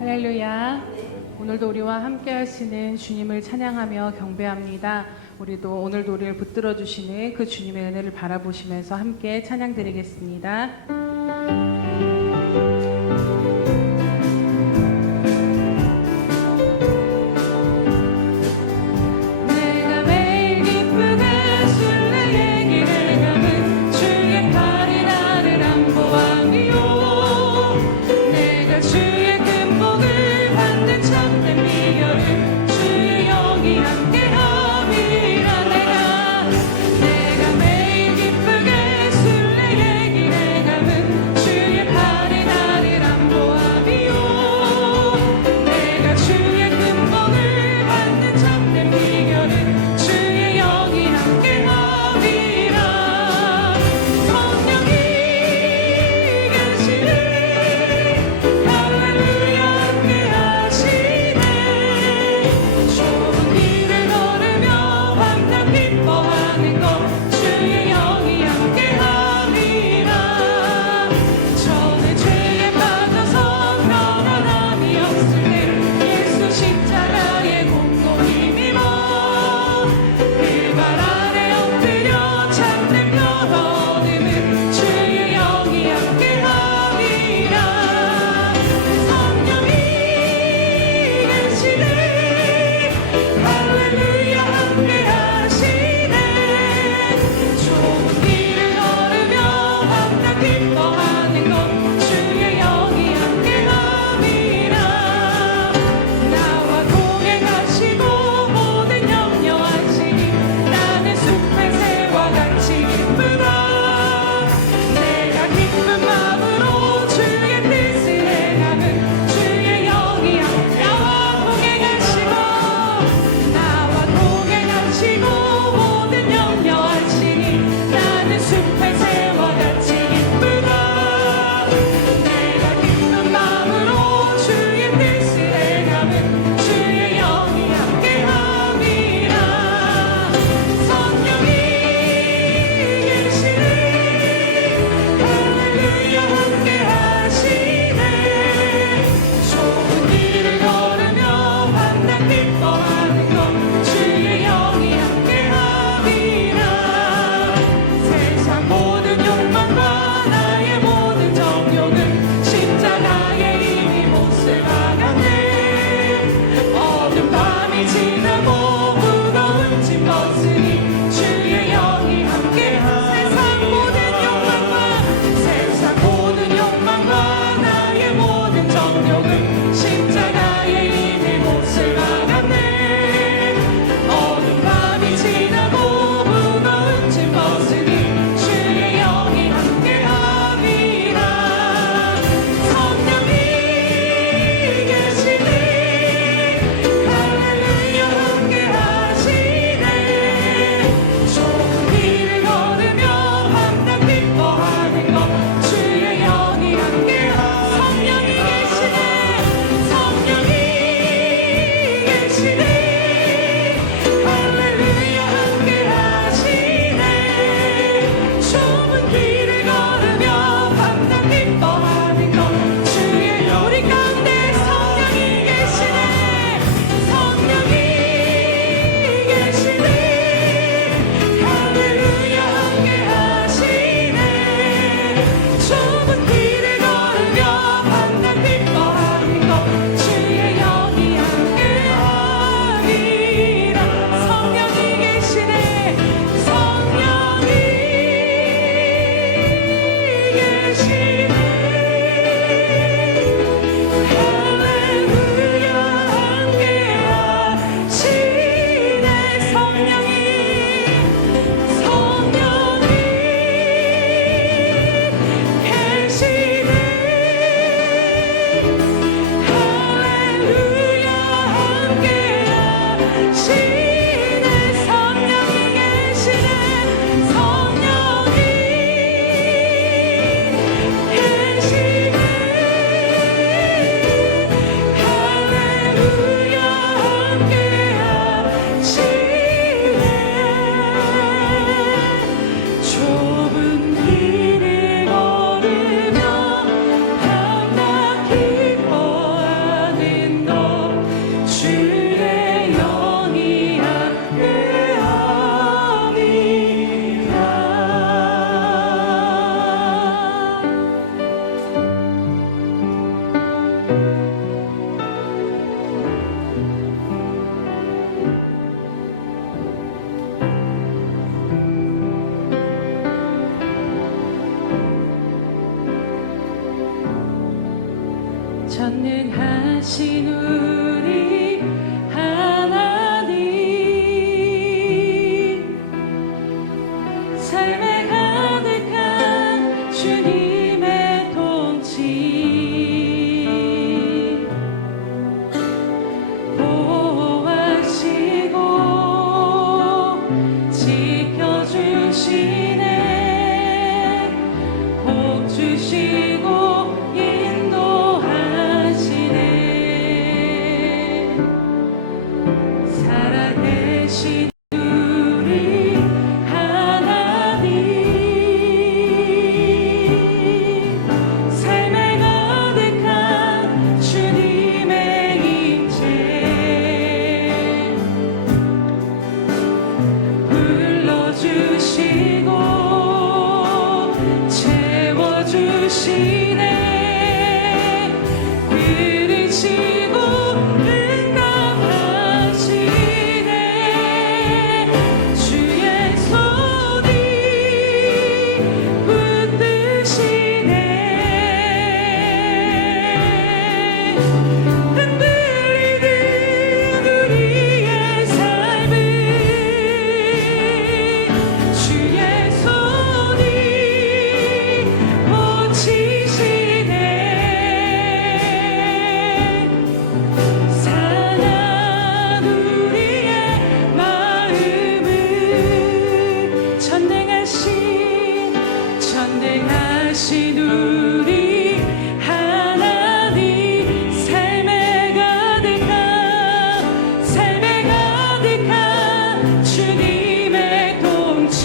할렐루야. 오늘도 우리와 함께 하시는 주님을 찬양하며 경배합니다. 우리도 오늘도 우리를 붙들어 주시는 그 주님의 은혜를 바라보시면서 함께 찬양 드리겠습니다. 내가 매일 기쁘게 술래 얘기를 감은 전능하신 우리 하나님, 삶에 가득한 주님의 통치 보호하시고 지켜주시네. 복 주시고 인도하시네. 살아계신 우리 하나님, 삶에 가득한 주님의 임재 불러주시고 채워주시네. 들으시고 응답하시네. 주의 손이 붙드시네. 흔들리는 우리의 삶을 주의 손이 고치시네. 상한 우리의 마음을 전능하신 우리 하나님, 삶에 가득한 주님의 통치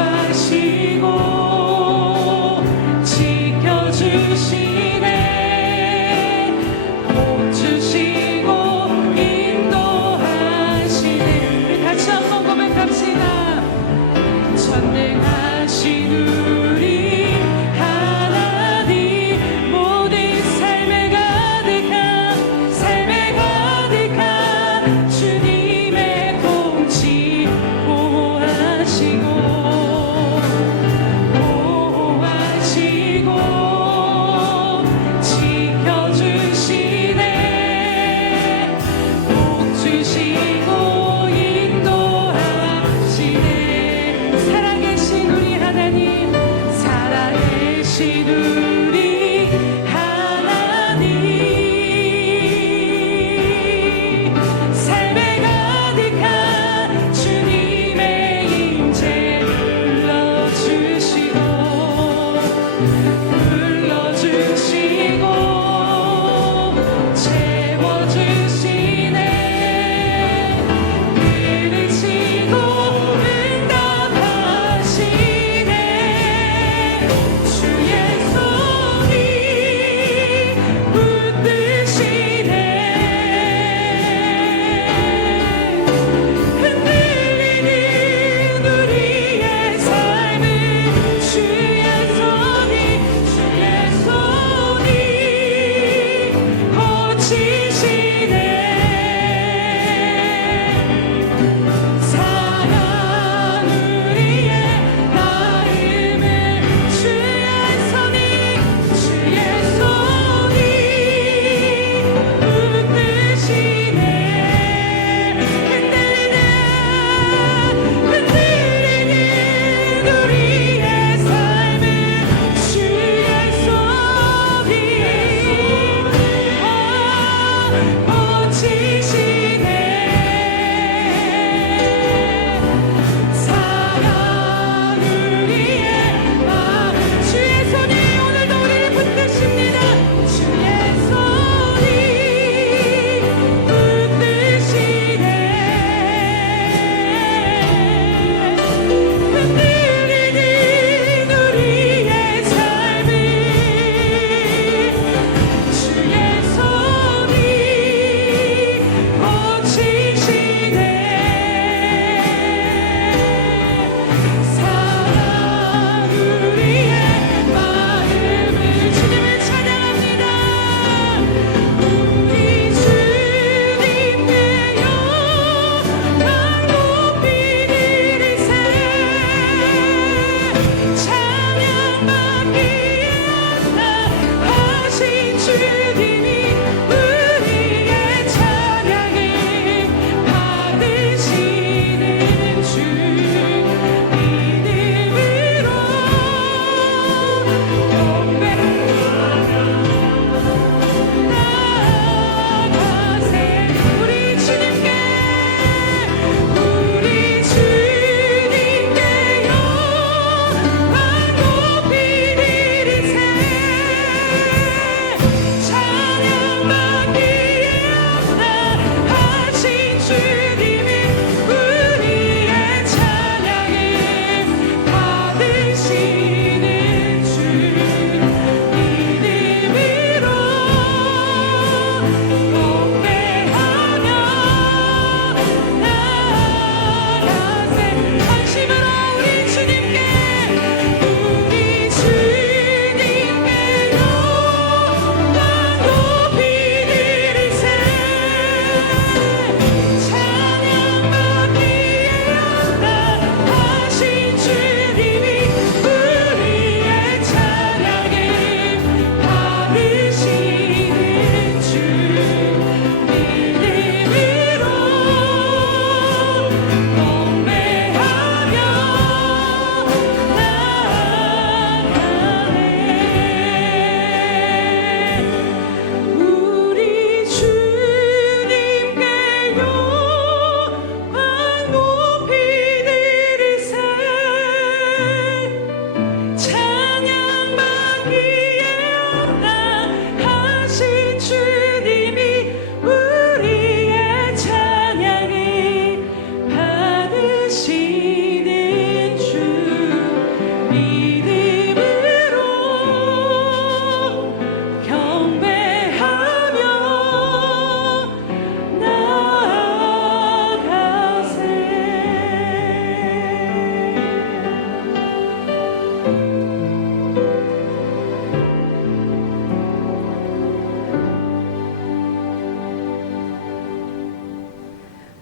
보호하시고 지켜주시네. 복 주시고 인도하시네. 우리 같이 한번 고백합시다. 전능하신 우리 하나님, 모든 삶에 가득한 주님의 통치 보호하시고 지켜주시네. 복 주시고 인도하시네. 살아계신 우리 하나님, 살아계신 우리 하나님, 삶에 가득한 주님의 임재 불러주시고 채워주시네. 들으시고 응답하시네. 주의 손이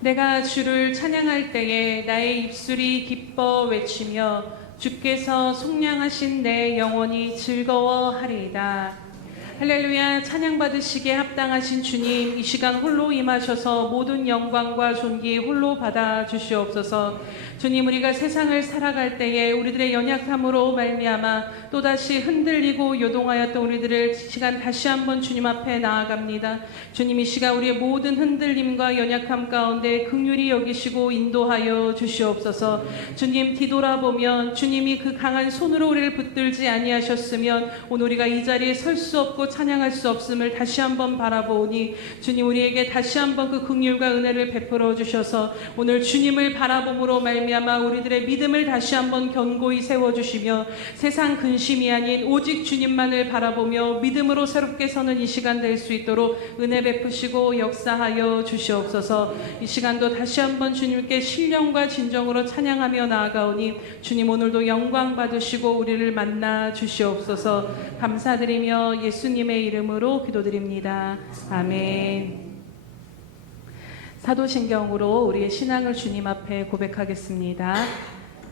내가 주를 찬양할 때에 나의 입술이 기뻐 외치며 주께서 속량하신 내 영혼이 즐거워하리이다. 할렐루야. 찬양받으시기에 합당하신 주님, 이 시간 홀로 임하셔서 모든 영광과 존귀 홀로 받아 주시옵소서. 주님, 우리가 세상을 살아갈 때에 우리들의 연약함으로 말미암아 또다시 흔들리고 요동하였던 우리들을 시간 다시 한번 주님 앞에 나아갑니다. 주님, 이 시간 우리의 모든 흔들림과 연약함 가운데 긍휼히 여기시고 인도하여 주시옵소서. 주님, 뒤돌아보면 주님이 그 강한 손으로 우리를 붙들지 아니하셨으면 오늘 우리가 이 자리에 설 수 없고 찬양할 수 없음을 다시 한번 바라보니 주님, 우리에게 다시 한번 그 긍휼과 은혜를 베풀어 주셔서 오늘 주님을 바라봄으로 말미암아 우리들의 믿음을 다시 한번 견고히 세워주시며 세상 근심이 아닌 오직 주님만을 바라보며 믿음으로 새롭게 서는 이 시간 될 수 있도록 은혜 베푸시고 역사하여 주시옵소서. 이 시간도 다시 한번 주님께 신령과 진정으로 찬양하며 나아가오니 주님, 오늘도 영광 받으시고 우리를 만나 주시옵소서. 감사드리며 예수님의 이름으로 기도드립니다. 아멘. 사도신경으로 우리의 신앙을 주님 앞에 고백하겠습니다.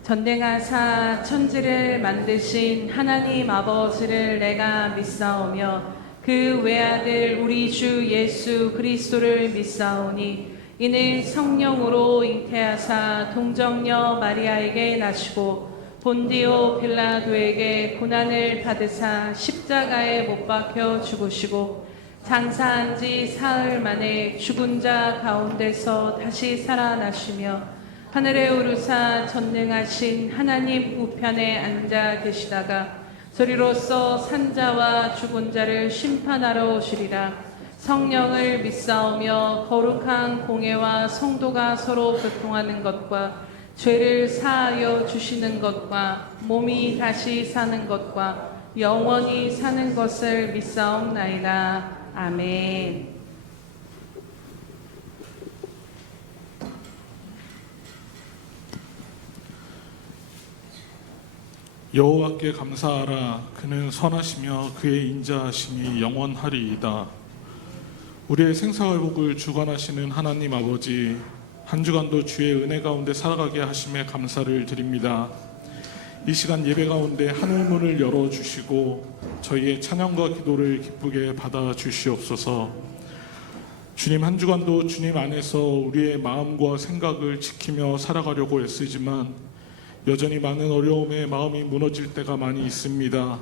전능하사 천지를 만드신 하나님 아버지를 내가 믿사오며 그 외아들 우리 주 예수 그리스도를 믿사오니 이는 성령으로 잉태하사 동정녀 마리아에게 나시고 본디오 빌라도에게 고난을 받으사 십자가에 못 박혀 죽으시고 장사한 지 사흘 만에 죽은 자 가운데서 다시 살아나시며 하늘에 오르사 전능하신 하나님 우편에 앉아 계시다가 저리로서 산자와 죽은 자를 심판하러 오시리라. 성령을 믿사오며 거룩한 공회와 성도가 서로 교통하는 것과 죄를 사하여 주시는 것과 몸이 다시 사는 것과 영원히 사는 것을 믿사옵나이다. 아멘. 여호와께 감사하라. 그는 선하시며 그의 인자하심이 영원하리이다. 우리의 생사회복을 주관하시는 하나님 아버지, 한 주간도 주의 은혜 가운데 살아가게 하심에 감사를 드립니다. 이 시간 예배 가운데 하늘문을 열어주시고 저희의 찬양과 기도를 기쁘게 받아 주시옵소서. 주님, 한 주간도 주님 안에서 우리의 마음과 생각을 지키며 살아가려고 애쓰지만 여전히 많은 어려움에 마음이 무너질 때가 많이 있습니다.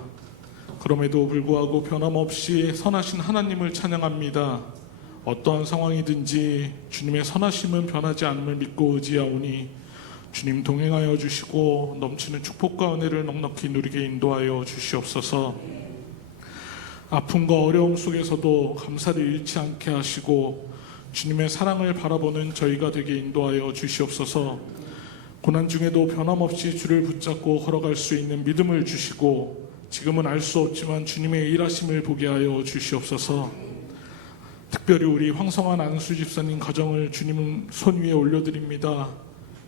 그럼에도 불구하고 변함없이 선하신 하나님을 찬양합니다. 어떠한 상황이든지 주님의 선하심은 변하지 않음을 믿고 의지하오니 주님 동행하여 주시고 넘치는 축복과 은혜를 넉넉히 누리게 인도하여 주시옵소서. 아픔과 어려움 속에서도 감사를 잃지 않게 하시고 주님의 사랑을 바라보는 저희가 되게 인도하여 주시옵소서. 고난 중에도 변함없이 주를 붙잡고 걸어갈 수 있는 믿음을 주시고 지금은 알 수 없지만 주님의 일하심을 보게 하여 주시옵소서. 특별히 우리 황성한 안수 집사님 가정을 주님 손 위에 올려드립니다.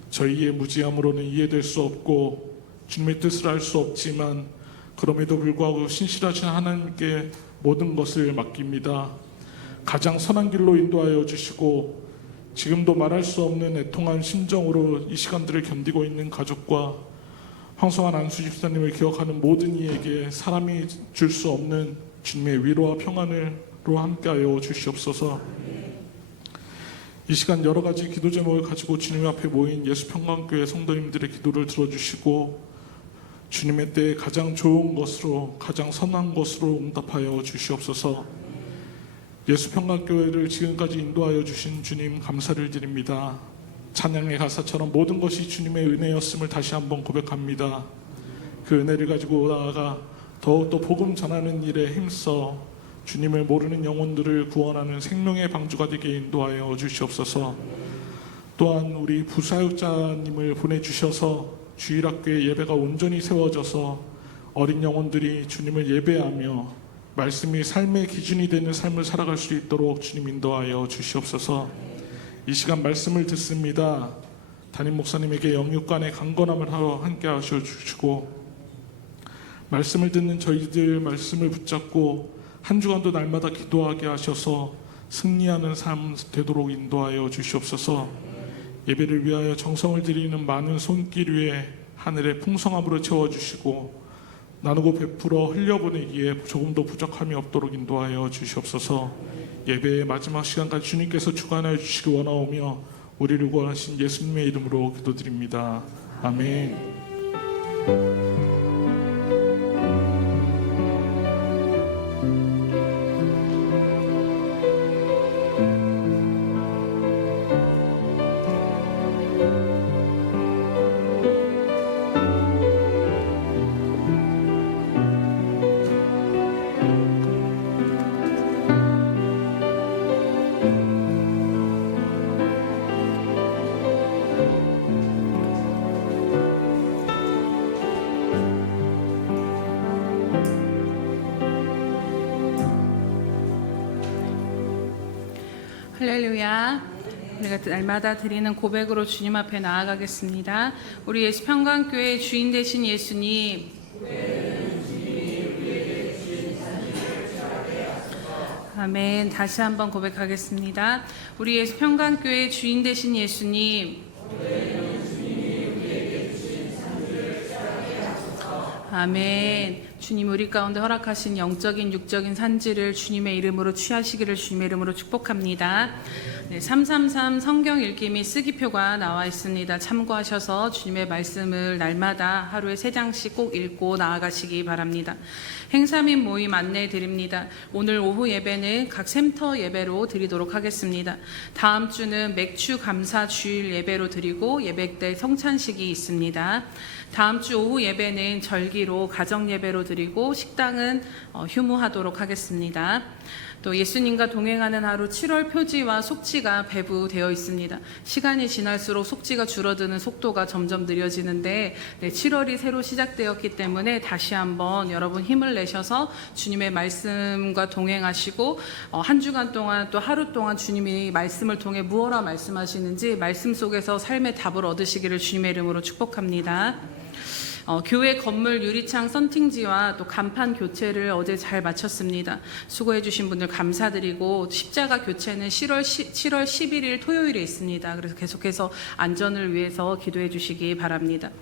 저희의 무지함으로는 이해될 수 없고 주님의 뜻을 알 수 없지만 그럼에도 불구하고 신실하신 하나님께 모든 것을 맡깁니다. 가장 선한 길로 인도하여 주시고 지금도 말할 수 없는 애통한 심정으로 이 시간들을 견디고 있는 가족과 황성한 안수 집사님을 기억하는 모든 이에게 사람이 줄 수 없는 주님의 위로와 평안으로 함께하여 주시옵소서. 이 시간 여러 가지 기도 제목을 가지고 주님 앞에 모인 예수평강교회 성도님들의 기도를 들어주시고 주님의 때에 가장 좋은 것으로 가장 선한 것으로 응답하여 주시옵소서. 예수평강교회를 지금까지 인도하여 주신 주님 감사를 드립니다. 찬양의 가사처럼 모든 것이 주님의 은혜였음을 다시 한번 고백합니다. 그 은혜를 가지고 나아가 더욱더 복음 전하는 일에 힘써 주님을 모르는 영혼들을 구원하는 생명의 방주가 되게 인도하여 주시옵소서. 또한 우리 부사역자님을 보내주셔서 주일학교의 예배가 온전히 세워져서 어린 영혼들이 주님을 예배하며 말씀이 삶의 기준이 되는 삶을 살아갈 수 있도록 주님 인도하여 주시옵소서. 이 시간 말씀을 듣습니다. 담임 목사님에게 영육간의 강건함을 하러 함께 하셔 주시고 말씀을 듣는 저희들 말씀을 붙잡고 한 주간도 날마다 기도하게 하셔서 승리하는 삶 되도록 인도하여 주시옵소서. 예배를 위하여 정성을 들이는 많은 손길 위에 하늘의 풍성함으로 채워주시고 나누고 베풀어 흘려보내기에 조금도 부족함이 없도록 인도하여 주시옵소서. 예배의 마지막 시간까지 주님께서 주관하여 주시기 원하오며 우리를 구원하신 예수님의 이름으로 기도드립니다. 아멘. 할렐루야. 우리가 날마다 드리는 고백으로 주님 앞에 나아가겠습니다. 우리 예수평강교회 주인 되신 예수님, 아멘. 다시 한번 고백하겠습니다. 우리 예수평강교회 주인 되신 예수님, 아멘. 주님 우리 가운데 허락하신 영적인 육적인 산지를 주님의 이름으로 취하시기를 주님의 이름으로 축복합니다. 네, 333 성경 읽기 및 쓰기표가 나와 있습니다. 참고하셔서 주님의 말씀을 날마다 하루에 3장씩 꼭 읽고 나아가시기 바랍니다. 행사 및 모임 안내해 드립니다. 오늘 오후 예배는 각 샘터 예배로 드리도록 하겠습니다. 다음 주는 맥주 감사 주일 예배로 드리고 예배 때 성찬식이 있습니다. 다음 주 오후 예배는 절기로 가정 예배로 드리고 식당은 휴무하도록 하겠습니다. 또 예수님과 동행하는 하루 7월 표지와 속지가 배부되어 있습니다. 시간이 지날수록 속지가 줄어드는 속도가 점점 느려지는데 7월이 새로 시작되었기 때문에 다시 한번 여러분 힘을 내셔서 주님의 말씀과 동행하시고 한 주간 동안 또 하루 동안 주님이 말씀을 통해 무엇라 말씀하시는지 말씀 속에서 삶의 답을 얻으시기를 주님의 이름으로 축복합니다. 교회 건물 유리창 선팅지와 또 간판 교체를 어제 잘 마쳤습니다. 수고해 주신 분들 감사드리고 십자가 교체는 7월 11일 토요일에 있습니다. 그래서 계속해서 안전을 위해서 기도해 주시기 바랍니다.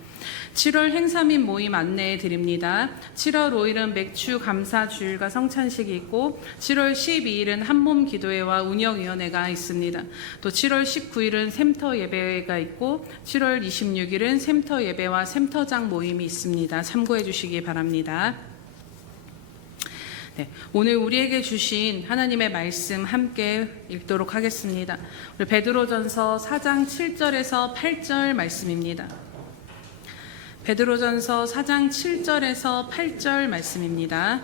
7월 행사 및 모임 안내해 드립니다. 7월 5일은 맥주 감사 주일과 성찬식이 있고 7월 12일은 한몸 기도회와 운영위원회가 있습니다. 또 7월 19일은 샘터 예배가 있고 7월 26일은 샘터 예배와 샘터장 모임이 있습니다. 참고해 주시기 바랍니다. 네, 오늘 우리에게 주신 하나님의 말씀 함께 읽도록 하겠습니다. 우리 베드로전서 4장 7절에서 8절 말씀입니다. 베드로전서 4장 7절에서 8절 말씀입니다.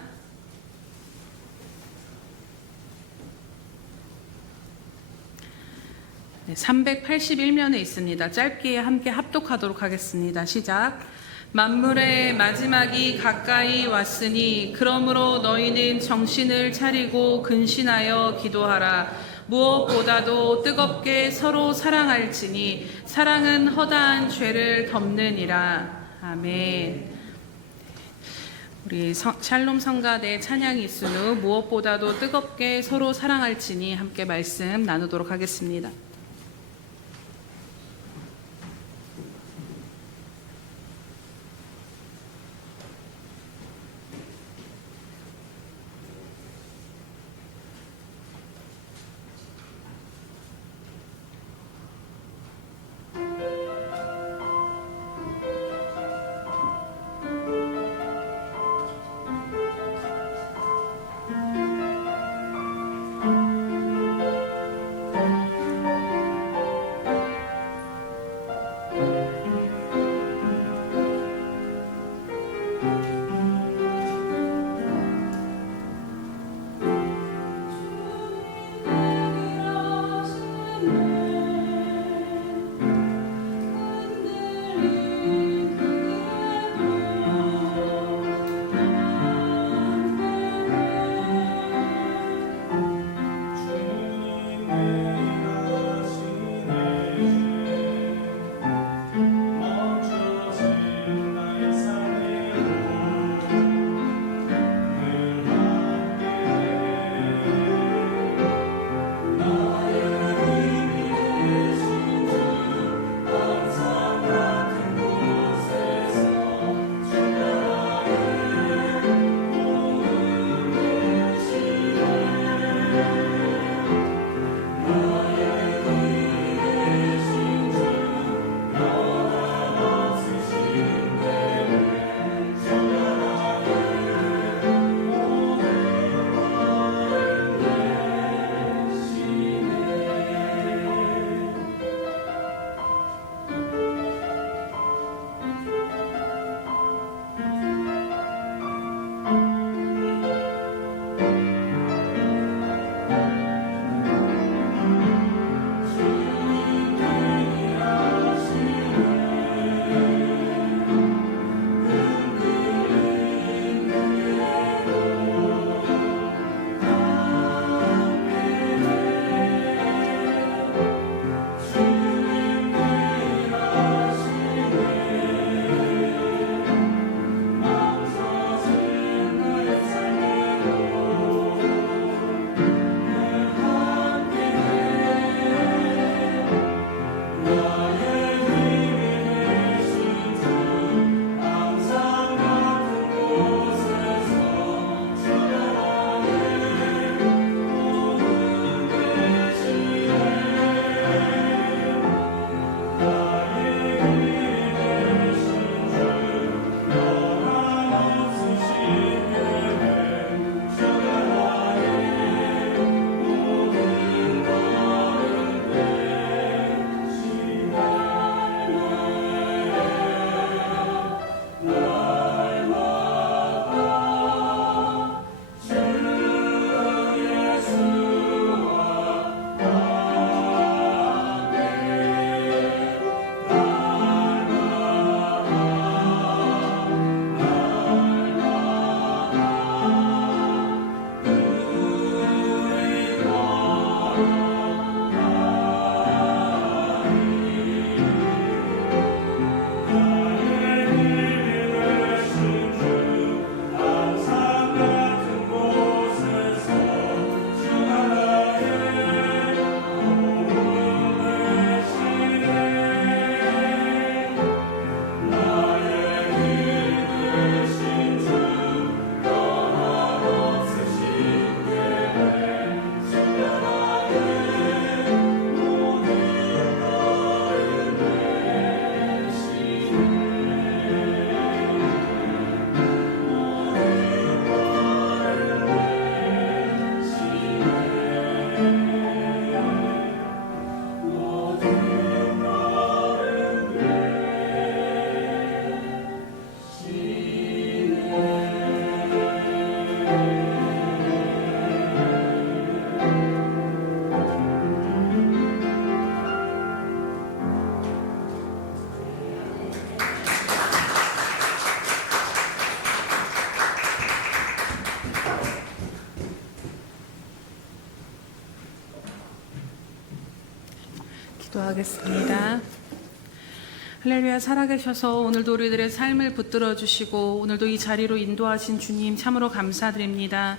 네, 381면에 있습니다. 짧게 함께 합독하도록 하겠습니다. 시작. 만물의 마지막이 가까이 왔으니 그러므로 너희는 정신을 차리고 근신하여 기도하라. 무엇보다도 뜨겁게 서로 사랑할지니 사랑은 허다한 죄를 덮느니라. 아멘. 우리 샬롬 성가대 찬양이 있은 후 무엇보다도 뜨겁게 서로 사랑할지니 함께 말씀 나누도록 하겠습니다. 기도하겠습니다. 할렐루야, 살아계셔서 오늘도 우리들의 삶을 붙들어 주시고 오늘도 이 자리로 인도하신 주님 참으로 감사드립니다.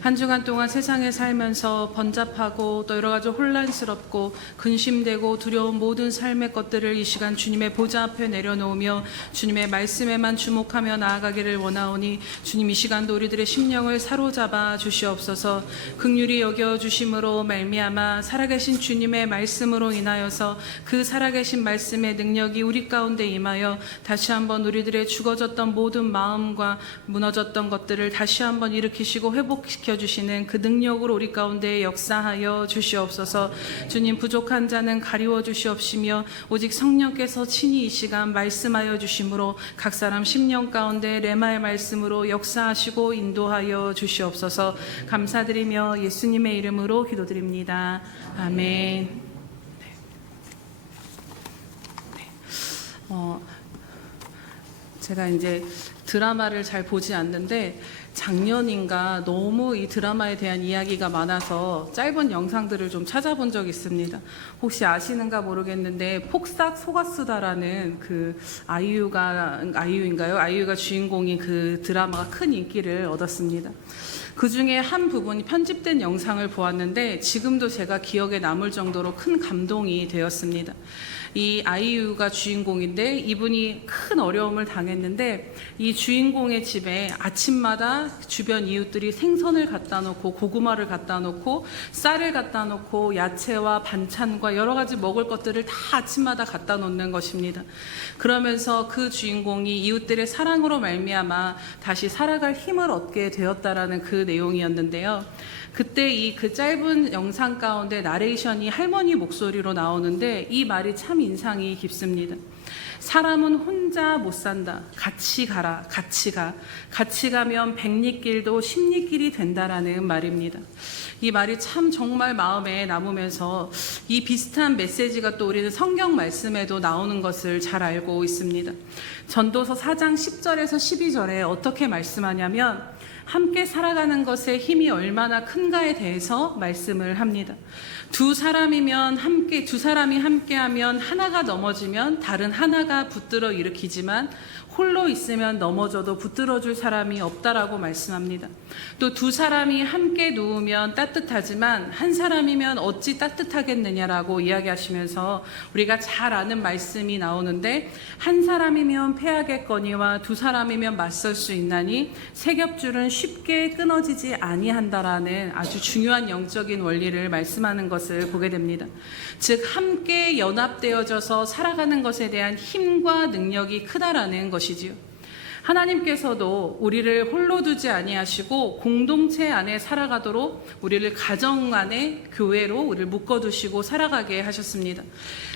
한 주간 동안 세상에 살면서 번잡하고 또 여러 가지 혼란스럽고 근심되고 두려운 모든 삶의 것들을 이 시간 주님의 보좌 앞에 내려놓으며 주님의 말씀에만 주목하며 나아가기를 원하오니 주님 이 시간도 우리들의 심령을 사로잡아 주시옵소서. 긍휼히 여겨 주심으로 말미암아 살아계신 주님의 말씀으로 인하여서 그 살아계신 말씀의 능력이 우리 가운데 임하여 다시 한번 우리들의 죽어졌던 모든 마음과 무너졌던 것들을 다시 한번 일으키시고 회복시켜 주시는 그 능력으로 우리 가운데 역사하여 주시옵소서. 주님, 부족한 자는 가리워 주시옵시며 오직 성령께서 친히 이 시간 말씀하여 주심으로 각 사람 심령 가운데 레마의 말씀으로 역사하시고 인도하여 주시옵소서. 감사드리며 예수님의 이름으로 기도드립니다. 아멘. 제가 이제 드라마를 잘 보지 않는데 작년인가 너무 이 드라마에 대한 이야기가 많아서 짧은 영상들을 좀 찾아본 적이 있습니다. 혹시 아시는가 모르겠는데 폭삭 속았수다라는 그 아이유가 주인공인 그 드라마가 큰 인기를 얻었습니다. 그 중에 한 부분이 편집된 영상을 보았는데 지금도 제가 기억에 남을 정도로 큰 감동이 되었습니다. 이 아이유가 주인공인데 이분이 큰 어려움을 당했는데 이 주인공의 집에 아침마다 주변 이웃들이 생선을 갖다 놓고 고구마를 갖다 놓고 쌀을 갖다 놓고 야채와 반찬과 여러 가지 먹을 것들을 다 아침마다 갖다 놓는 것입니다. 그러면서 그 주인공이 이웃들의 사랑으로 말미암아 다시 살아갈 힘을 얻게 되었다라는 그 내용이었는데요. 그때 그 짧은 영상 가운데 나레이션이 할머니 목소리로 나오는데 이 말이 참 인상이 깊습니다. 사람은 혼자 못 산다. 같이 가라. 같이 가. 같이 가면 백리길도 십리길이 된다라는 말입니다. 이 말이 참 정말 마음에 남으면서 이 비슷한 메시지가 또 우리는 성경 말씀에도 나오는 것을 잘 알고 있습니다. 전도서 4장 10절에서 12절에 어떻게 말씀하냐면 함께 살아가는 것의 힘이 얼마나 큰가에 대해서 말씀을 합니다. 두 사람이 함께하면 하나가 넘어지면 다른 하나가 붙들어 일으키지만 홀로 있으면 넘어져도 붙들어줄 사람이 없다라고 말씀합니다. 또 두 사람이 함께 누우면 따뜻하지만 한 사람이면 어찌 따뜻하겠느냐라고 이야기하시면서 우리가 잘 아는 말씀이 나오는데 한 사람이면 패하겠거니와 두 사람이면 맞설 수 있나니 세 겹줄은 쉽게 끊어지지 아니한다라는 아주 중요한 영적인 원리를 말씀하는 것을 보게 됩니다. 즉 함께 연합되어져서 살아가는 것에 대한 힘과 능력이 크다라는 것이지요. 하나님께서도 우리를 홀로 두지 아니하시고 공동체 안에 살아가도록 우리를 가정 안에 교회로 우리를 묶어두시고 살아가게 하셨습니다.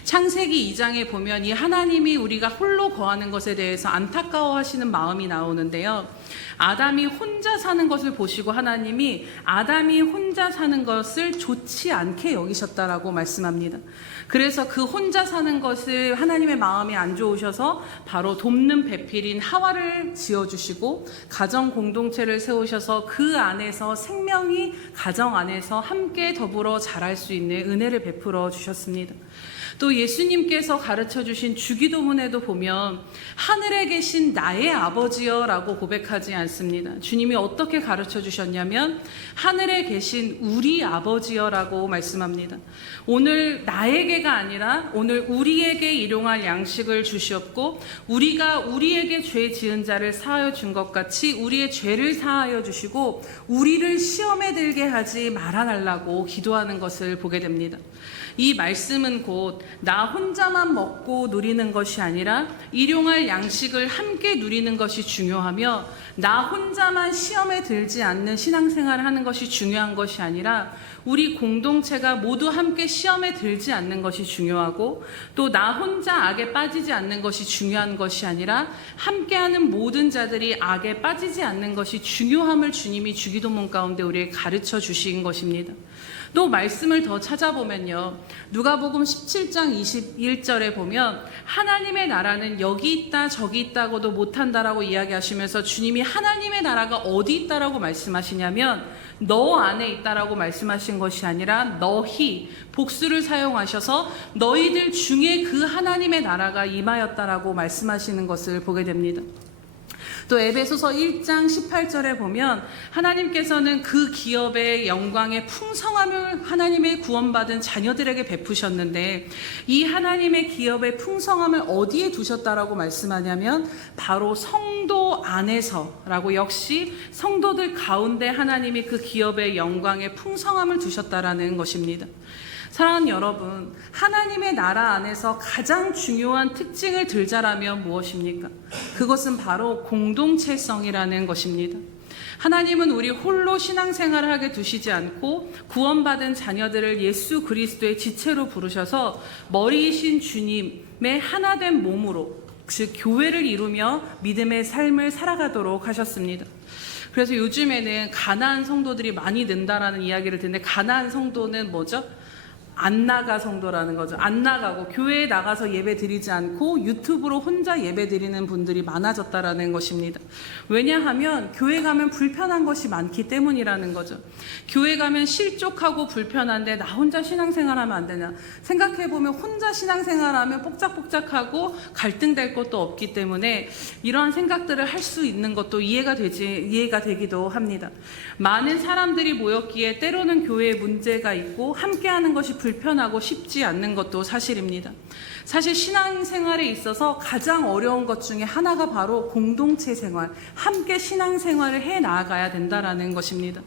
창세기 2장에 보면 이 하나님이 우리가 홀로 거하는 것에 대해서 안타까워하시는 마음이 나오는데요. 아담이 혼자 사는 것을 보시고 하나님이 아담이 혼자 사는 것을 좋지 않게 여기셨다라고 말씀합니다. 그래서 그 혼자 사는 것을 하나님의 마음이 안 좋으셔서 바로 돕는 배필인 하와를 지어주시고 가정 공동체를 세우셔서 그 안에서 생명이 가정 안에서 함께 더불어 자랄 수 있는 은혜를 베풀어 주셨습니다. 또 예수님께서 가르쳐 주신 주기도문에도 보면 하늘에 계신 나의 아버지여 라고 고백하지 않습니다. 주님이 어떻게 가르쳐 주셨냐면 하늘에 계신 우리 아버지여 라고 말씀합니다. 오늘 나에게가 아니라 오늘 우리에게 일용할 양식을 주시옵고 우리가 우리에게 죄 지은 자를 사하여 준 것 같이 우리의 죄를 사하여 주시고 우리를 시험에 들게 하지 말아달라고 기도하는 것을 보게 됩니다. 이 말씀은 곧 나 혼자만 먹고 누리는 것이 아니라 일용할 양식을 함께 누리는 것이 중요하며 나 혼자만 시험에 들지 않는 신앙생활을 하는 것이 중요한 것이 아니라 우리 공동체가 모두 함께 시험에 들지 않는 것이 중요하고 또 나 혼자 악에 빠지지 않는 것이 중요한 것이 아니라 함께하는 모든 자들이 악에 빠지지 않는 것이 중요함을 주님이 주기도문 가운데 우리에게 가르쳐 주신 것입니다. 또 말씀을 더 찾아보면요, 누가복음 17장 21절에 보면 하나님의 나라는 여기 있다 저기 있다고도 못한다라고 이야기하시면서 주님이 하나님의 나라가 어디 있다라고 말씀하시냐면 너 안에 있다라고 말씀하신 것이 아니라 너희, 복수를 사용하셔서 너희들 중에 그 하나님의 나라가 임하였다라고 말씀하시는 것을 보게 됩니다. 또 에베소서 1장 18절에 보면 하나님께서는 그 기업의 영광의 풍성함을 하나님의 구원받은 자녀들에게 베푸셨는데 이 하나님의 기업의 풍성함을 어디에 두셨다라고 말씀하냐면 바로 성도 안에서라고, 역시 성도들 가운데 하나님이 그 기업의 영광의 풍성함을 두셨다라는 것입니다. 사랑하는 여러분, 하나님의 나라 안에서 가장 중요한 특징을 들자라면 무엇입니까? 그것은 바로 공동체성이라는 것입니다. 하나님은 우리 홀로 신앙생활을 하게 두시지 않고 구원받은 자녀들을 예수 그리스도의 지체로 부르셔서 머리이신 주님의 하나된 몸으로, 즉 교회를 이루며 믿음의 삶을 살아가도록 하셨습니다. 그래서 요즘에는 가나안 성도들이 많이 는다라는 이야기를 듣는데, 가나안 성도는 뭐죠? 안 나가 성도라는 거죠. 안 나가고 교회에 나가서 예배 드리지 않고 유튜브로 혼자 예배 드리는 분들이 많아졌다라는 것입니다. 왜냐하면 교회 가면 불편한 것이 많기 때문이라는 거죠. 교회 가면 실족하고 불편한데 나 혼자 신앙생활하면 안 되냐. 생각해보면 혼자 신앙생활하면 뽁짝뽁짝하고 갈등될 것도 없기 때문에 이러한 생각들을 할 수 있는 것도 이해가 되기도 합니다. 많은 사람들이 모였기에 때로는 교회에 문제가 있고 함께하는 것이 불편하고 쉽지 않는 것도 사실입니다. 사실 신앙생활에 있어서 가장 어려운 것 중에 하나가 바로 공동체 생활, 함께 신앙생활을 해 나아가야 된다라는 것입니다.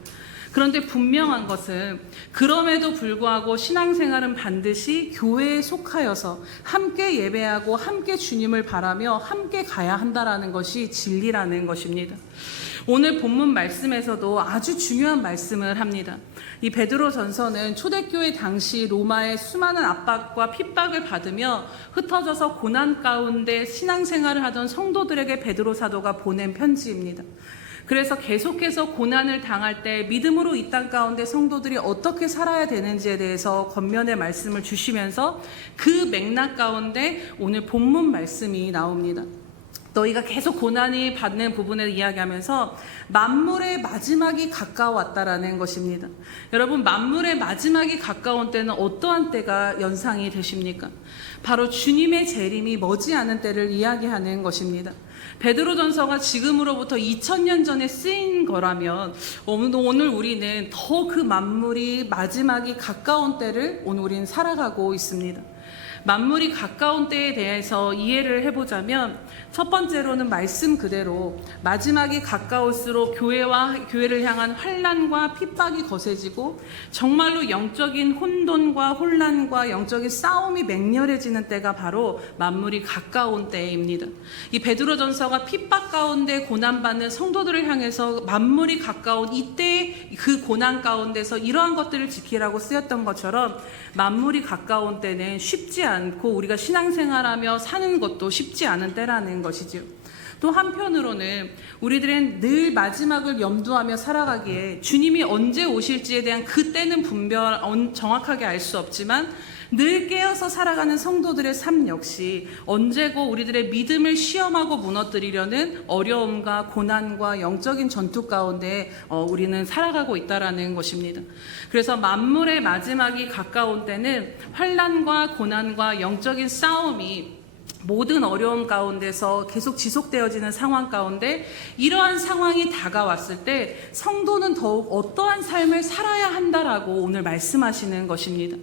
그런데 분명한 것은 그럼에도 불구하고 신앙생활은 반드시 교회에 속하여서 함께 예배하고 함께 주님을 바라며 함께 가야 한다라는 것이 진리라는 것입니다. 오늘 본문 말씀에서도 아주 중요한 말씀을 합니다. 이 베드로전서는 초대교회 당시 로마의 수많은 압박과 핍박을 받으며 흩어져서 고난 가운데 신앙생활을 하던 성도들에게 베드로 사도가 보낸 편지입니다. 그래서 계속해서 고난을 당할 때 믿음으로 이 땅 가운데 성도들이 어떻게 살아야 되는지에 대해서 겉면의 말씀을 주시면서 그 맥락 가운데 오늘 본문 말씀이 나옵니다. 너희가 계속 고난이 받는 부분을 이야기하면서 만물의 마지막이 가까웠다라는 것입니다. 여러분, 만물의 마지막이 가까운 때는 어떠한 때가 연상이 되십니까? 바로 주님의 재림이 머지않은 때를 이야기하는 것입니다. 베드로전서가 지금으로부터 2000년 전에 쓰인 거라면 오늘 우리는 더 그 만물이 마지막이 가까운 때를 오늘 우리는 살아가고 있습니다. 만물이 가까운 때에 대해서 이해를 해보자면 첫 번째로는 말씀 그대로 마지막이 가까울수록 교회를 향한 환난과 핍박이 거세지고 정말로 영적인 혼돈과 혼란과 영적인 싸움이 맹렬해지는 때가 바로 만물이 가까운 때입니다. 이 베드로전서가 핍박 가운데 고난받는 성도들을 향해서 만물이 가까운 이때 그 고난 가운데서 이러한 것들을 지키라고 쓰였던 것처럼 만물이 가까운 때는 쉽지 않고 우리가 신앙생활하며 사는 것도 쉽지 않은 때라는 것이죠. 또 한편으로는 우리들은 늘 마지막을 염두하며 살아가기에 주님이 언제 오실지에 대한 그때는 정확하게 알 수 없지만 늘 깨어서 살아가는 성도들의 삶 역시 언제고 우리들의 믿음을 시험하고 무너뜨리려는 어려움과 고난과 영적인 전투 가운데 우리는 살아가고 있다라는 것입니다. 그래서 만물의 마지막이 가까운 때는 환난과 고난과 영적인 싸움이 모든 어려움 가운데서 계속 지속되어지는 상황 가운데 이러한 상황이 다가왔을 때 성도는 더욱 어떠한 삶을 살아야 한다라고 오늘 말씀하시는 것입니다.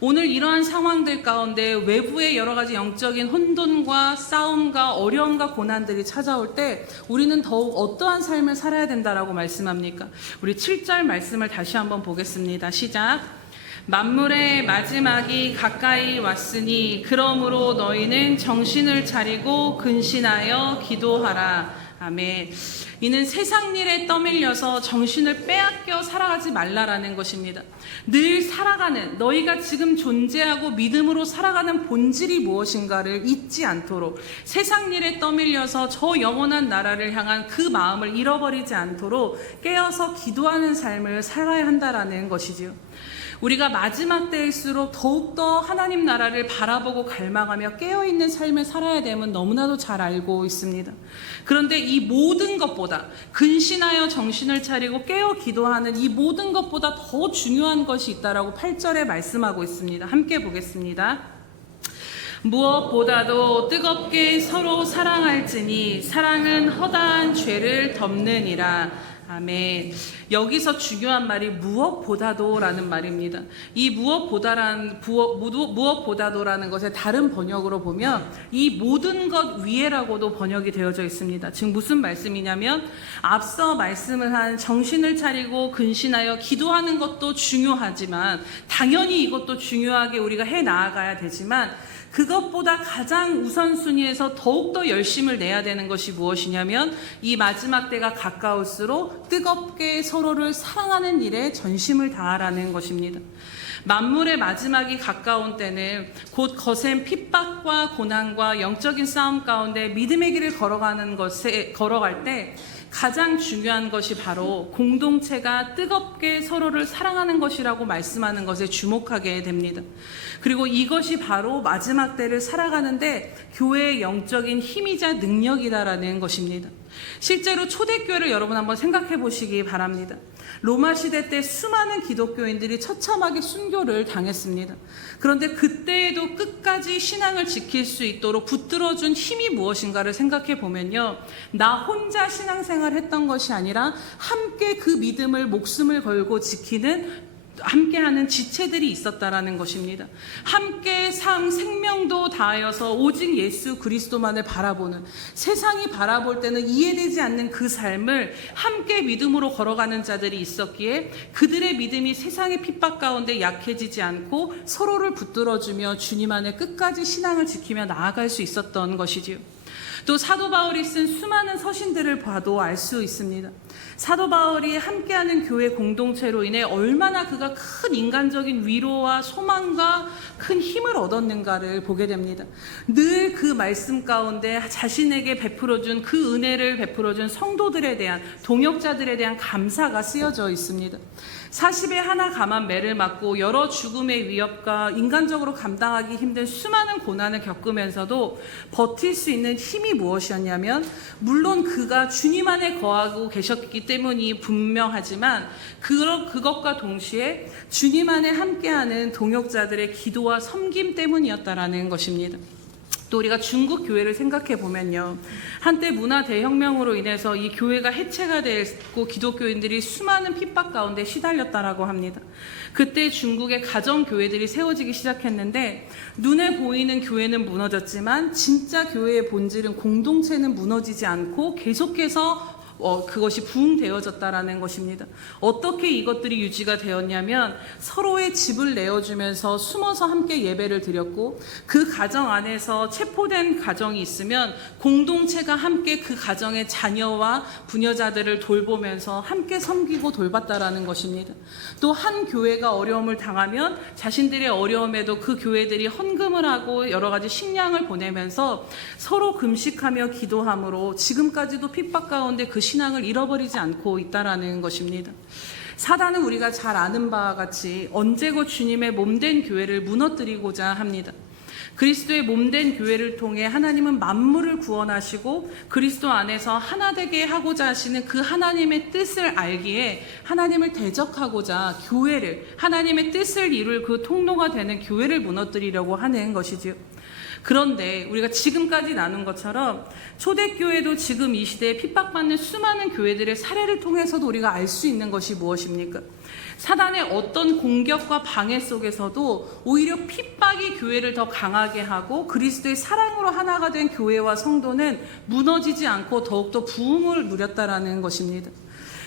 오늘 이러한 상황들 가운데 외부의 여러 가지 영적인 혼돈과 싸움과 어려움과 고난들이 찾아올 때 우리는 더욱 어떠한 삶을 살아야 된다라고 말씀합니까? 우리 7절 말씀을 다시 한번 보겠습니다. 시작. 만물의 마지막이 가까이 왔으니 그러므로 너희는 정신을 차리고 근신하여 기도하라. 아멘. 이는 세상 일에 떠밀려서 정신을 빼앗겨 살아가지 말라라는 것입니다. 늘 살아가는 너희가 지금 존재하고 믿음으로 살아가는 본질이 무엇인가를 잊지 않도록 세상 일에 떠밀려서 저 영원한 나라를 향한 그 마음을 잃어버리지 않도록 깨어서 기도하는 삶을 살아야 한다라는 것이지요. 우리가 마지막 때일수록 더욱더 하나님 나라를 바라보고 갈망하며 깨어있는 삶을 살아야 됨은 너무나도 잘 알고 있습니다. 그런데 이 모든 것보다 근신하여 정신을 차리고 깨어 기도하는 이 모든 것보다 더 중요한 것이 있다라고 8절에 말씀하고 있습니다. 함께 보겠습니다. 무엇보다도 뜨겁게 서로 사랑할지니 사랑은 허다한 죄를 덮느니라. 아멘. 여기서 중요한 말이 무엇보다도라는 말입니다. 이 무엇보다도라는 것의 다른 번역으로 보면 이 모든 것 위에라고도 번역이 되어져 있습니다. 지금 무슨 말씀이냐면 앞서 말씀을 한 정신을 차리고 근신하여 기도하는 것도 중요하지만 당연히 이것도 중요하게 우리가 해 나아가야 되지만 그것보다 가장 우선순위에서 더욱더 열심을 내야 되는 것이 무엇이냐면 이 마지막 때가 가까울수록 뜨겁게 서로를 사랑하는 일에 전심을 다하라는 것입니다. 만물의 마지막이 가까운 때는 곧 거센 핍박과 고난과 영적인 싸움 가운데 믿음의 길을 걸어갈 때 가장 중요한 것이 바로 공동체가 뜨겁게 서로를 사랑하는 것이라고 말씀하는 것에 주목하게 됩니다. 그리고 이것이 바로 마지막 때를 살아가는데 교회의 영적인 힘이자 능력이다라는 것입니다. 실제로 초대교회를 여러분 한번 생각해 보시기 바랍니다. 로마 시대 때 수많은 기독교인들이 처참하게 순교를 당했습니다. 그런데 그때에도 끝까지 신앙을 지킬 수 있도록 붙들어준 힘이 무엇인가를 생각해 보면요, 나 혼자 신앙생활을 했던 것이 아니라 함께 그 믿음을 목숨을 걸고 지키는 함께하는 지체들이 있었다라는 것입니다. 함께 생명도 다하여서 오직 예수 그리스도만을 바라보는, 세상이 바라볼 때는 이해되지 않는 그 삶을 함께 믿음으로 걸어가는 자들이 있었기에 그들의 믿음이 세상의 핍박 가운데 약해지지 않고 서로를 붙들어주며 주님 안에 끝까지 신앙을 지키며 나아갈 수 있었던 것이지요. 또 사도 바울이 쓴 수많은 서신들을 봐도 알 수 있습니다. 사도 바울이 함께하는 교회 공동체로 인해 얼마나 그가 큰 인간적인 위로와 소망과 큰 힘을 얻었는가를 보게 됩니다. 늘 그 말씀 가운데 자신에게 베풀어준 그 은혜를 베풀어준 성도들에 대한, 동역자들에 대한 감사가 쓰여져 있습니다. 40에 하나 감한 매를 맞고 여러 죽음의 위협과 인간적으로 감당하기 힘든 수많은 고난을 겪으면서도 버틸 수 있는 힘이 무엇이었냐면, 물론 그가 주님 안에 거하고 계셨기 때문이 분명하지만 그것과 동시에 주님 안에 함께하는 동역자들의 기도와 섬김 때문이었다라는 것입니다. 또 우리가 중국 교회를 생각해 보면요, 한때 문화 대혁명으로 인해서 이 교회가 해체가 됐고 기독교인들이 수많은 핍박 가운데 시달렸다라고 합니다. 그때 중국의 가정 교회들이 세워지기 시작했는데 눈에 보이는 교회는 무너졌지만 진짜 교회의 본질은, 공동체는 무너지지 않고 계속해서 그것이 부흥되어졌다라는 것입니다. 어떻게 이것들이 유지가 되었냐면 서로의 집을 내어주면서 숨어서 함께 예배를 드렸고, 그 가정 안에서 체포된 가정이 있으면 공동체가 함께 그 가정의 자녀와 부녀자들을 돌보면서 함께 섬기고 돌봤다라는 것입니다. 또 한 교회가 어려움을 당하면 자신들의 어려움에도 그 교회들이 헌금을 하고 여러 가지 식량을 보내면서 서로 금식하며 기도함으로 지금까지도 핍박 가운데 그 신앙을 잃어버리지 않고 있다라는 것입니다. 사단은 우리가 잘 아는 바와 같이 언제고 주님의 몸된 교회를 무너뜨리고자 합니다. 그리스도의 몸된 교회를 통해 하나님은 만물을 구원하시고 그리스도 안에서 하나 되게 하고자 하시는 그 하나님의 뜻을 알기에 하나님을 대적하고자 교회를, 하나님의 뜻을 이룰 그 통로가 되는 교회를 무너뜨리려고 하는 것이지요. 그런데 우리가 지금까지 나눈 것처럼 초대교회도 지금 이 시대에 핍박받는 수많은 교회들의 사례를 통해서도 우리가 알 수 있는 것이 무엇입니까? 사단의 어떤 공격과 방해 속에서도 오히려 핍박이 교회를 더 강하게 하고 그리스도의 사랑으로 하나가 된 교회와 성도는 무너지지 않고 더욱더 부흥을 누렸다라는 것입니다.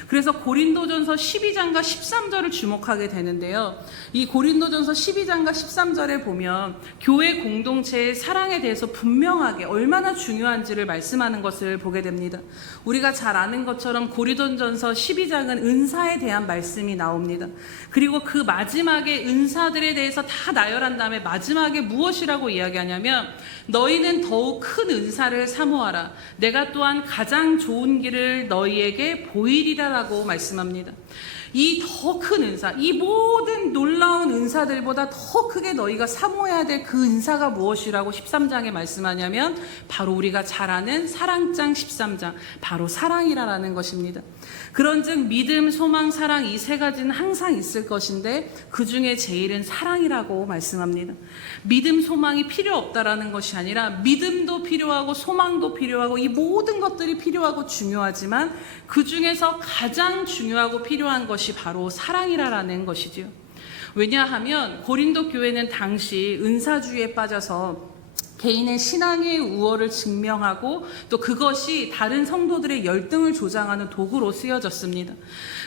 그래서 고린도전서 12장과 13절을 주목하게 되는데요. 이 고린도전서 12장과 13절에 보면 교회 공동체의 사랑에 대해서 분명하게 얼마나 중요한지를 말씀하는 것을 보게 됩니다. 우리가 잘 아는 것처럼 고린도전서 12장은 은사에 대한 말씀이 나옵니다. 그리고 그 마지막에 은사들에 대해서 다 나열한 다음에 마지막에 무엇이라고 이야기하냐면, 너희는 더욱 큰 은사를 사모하라. 내가 또한 가장 좋은 길을 너희에게 보이리라 라고 말씀합니다. 이 더 큰 은사, 이 모든 놀라운 은사들보다 더 크게 너희가 사모해야 될 그 은사가 무엇이라고 13장에 말씀하냐면 바로 우리가 잘 아는 사랑장 13장, 바로 사랑이라는 것입니다. 그런즉 믿음, 소망, 사랑 이 세 가지는 항상 있을 것인데 그 중에 제일은 사랑이라고 말씀합니다. 믿음, 소망이 필요 없다라는 것이 아니라 믿음도 필요하고 소망도 필요하고 이 모든 것들이 필요하고 중요하지만 그 중에서 가장 중요하고 필요한 것이 바로 사랑이라는 것이지요. 왜냐하면 고린도 교회는 당시 은사주의에 빠져서 개인의 신앙의 우월을 증명하고 또 그것이 다른 성도들의 열등을 조장하는 도구로 쓰여졌습니다.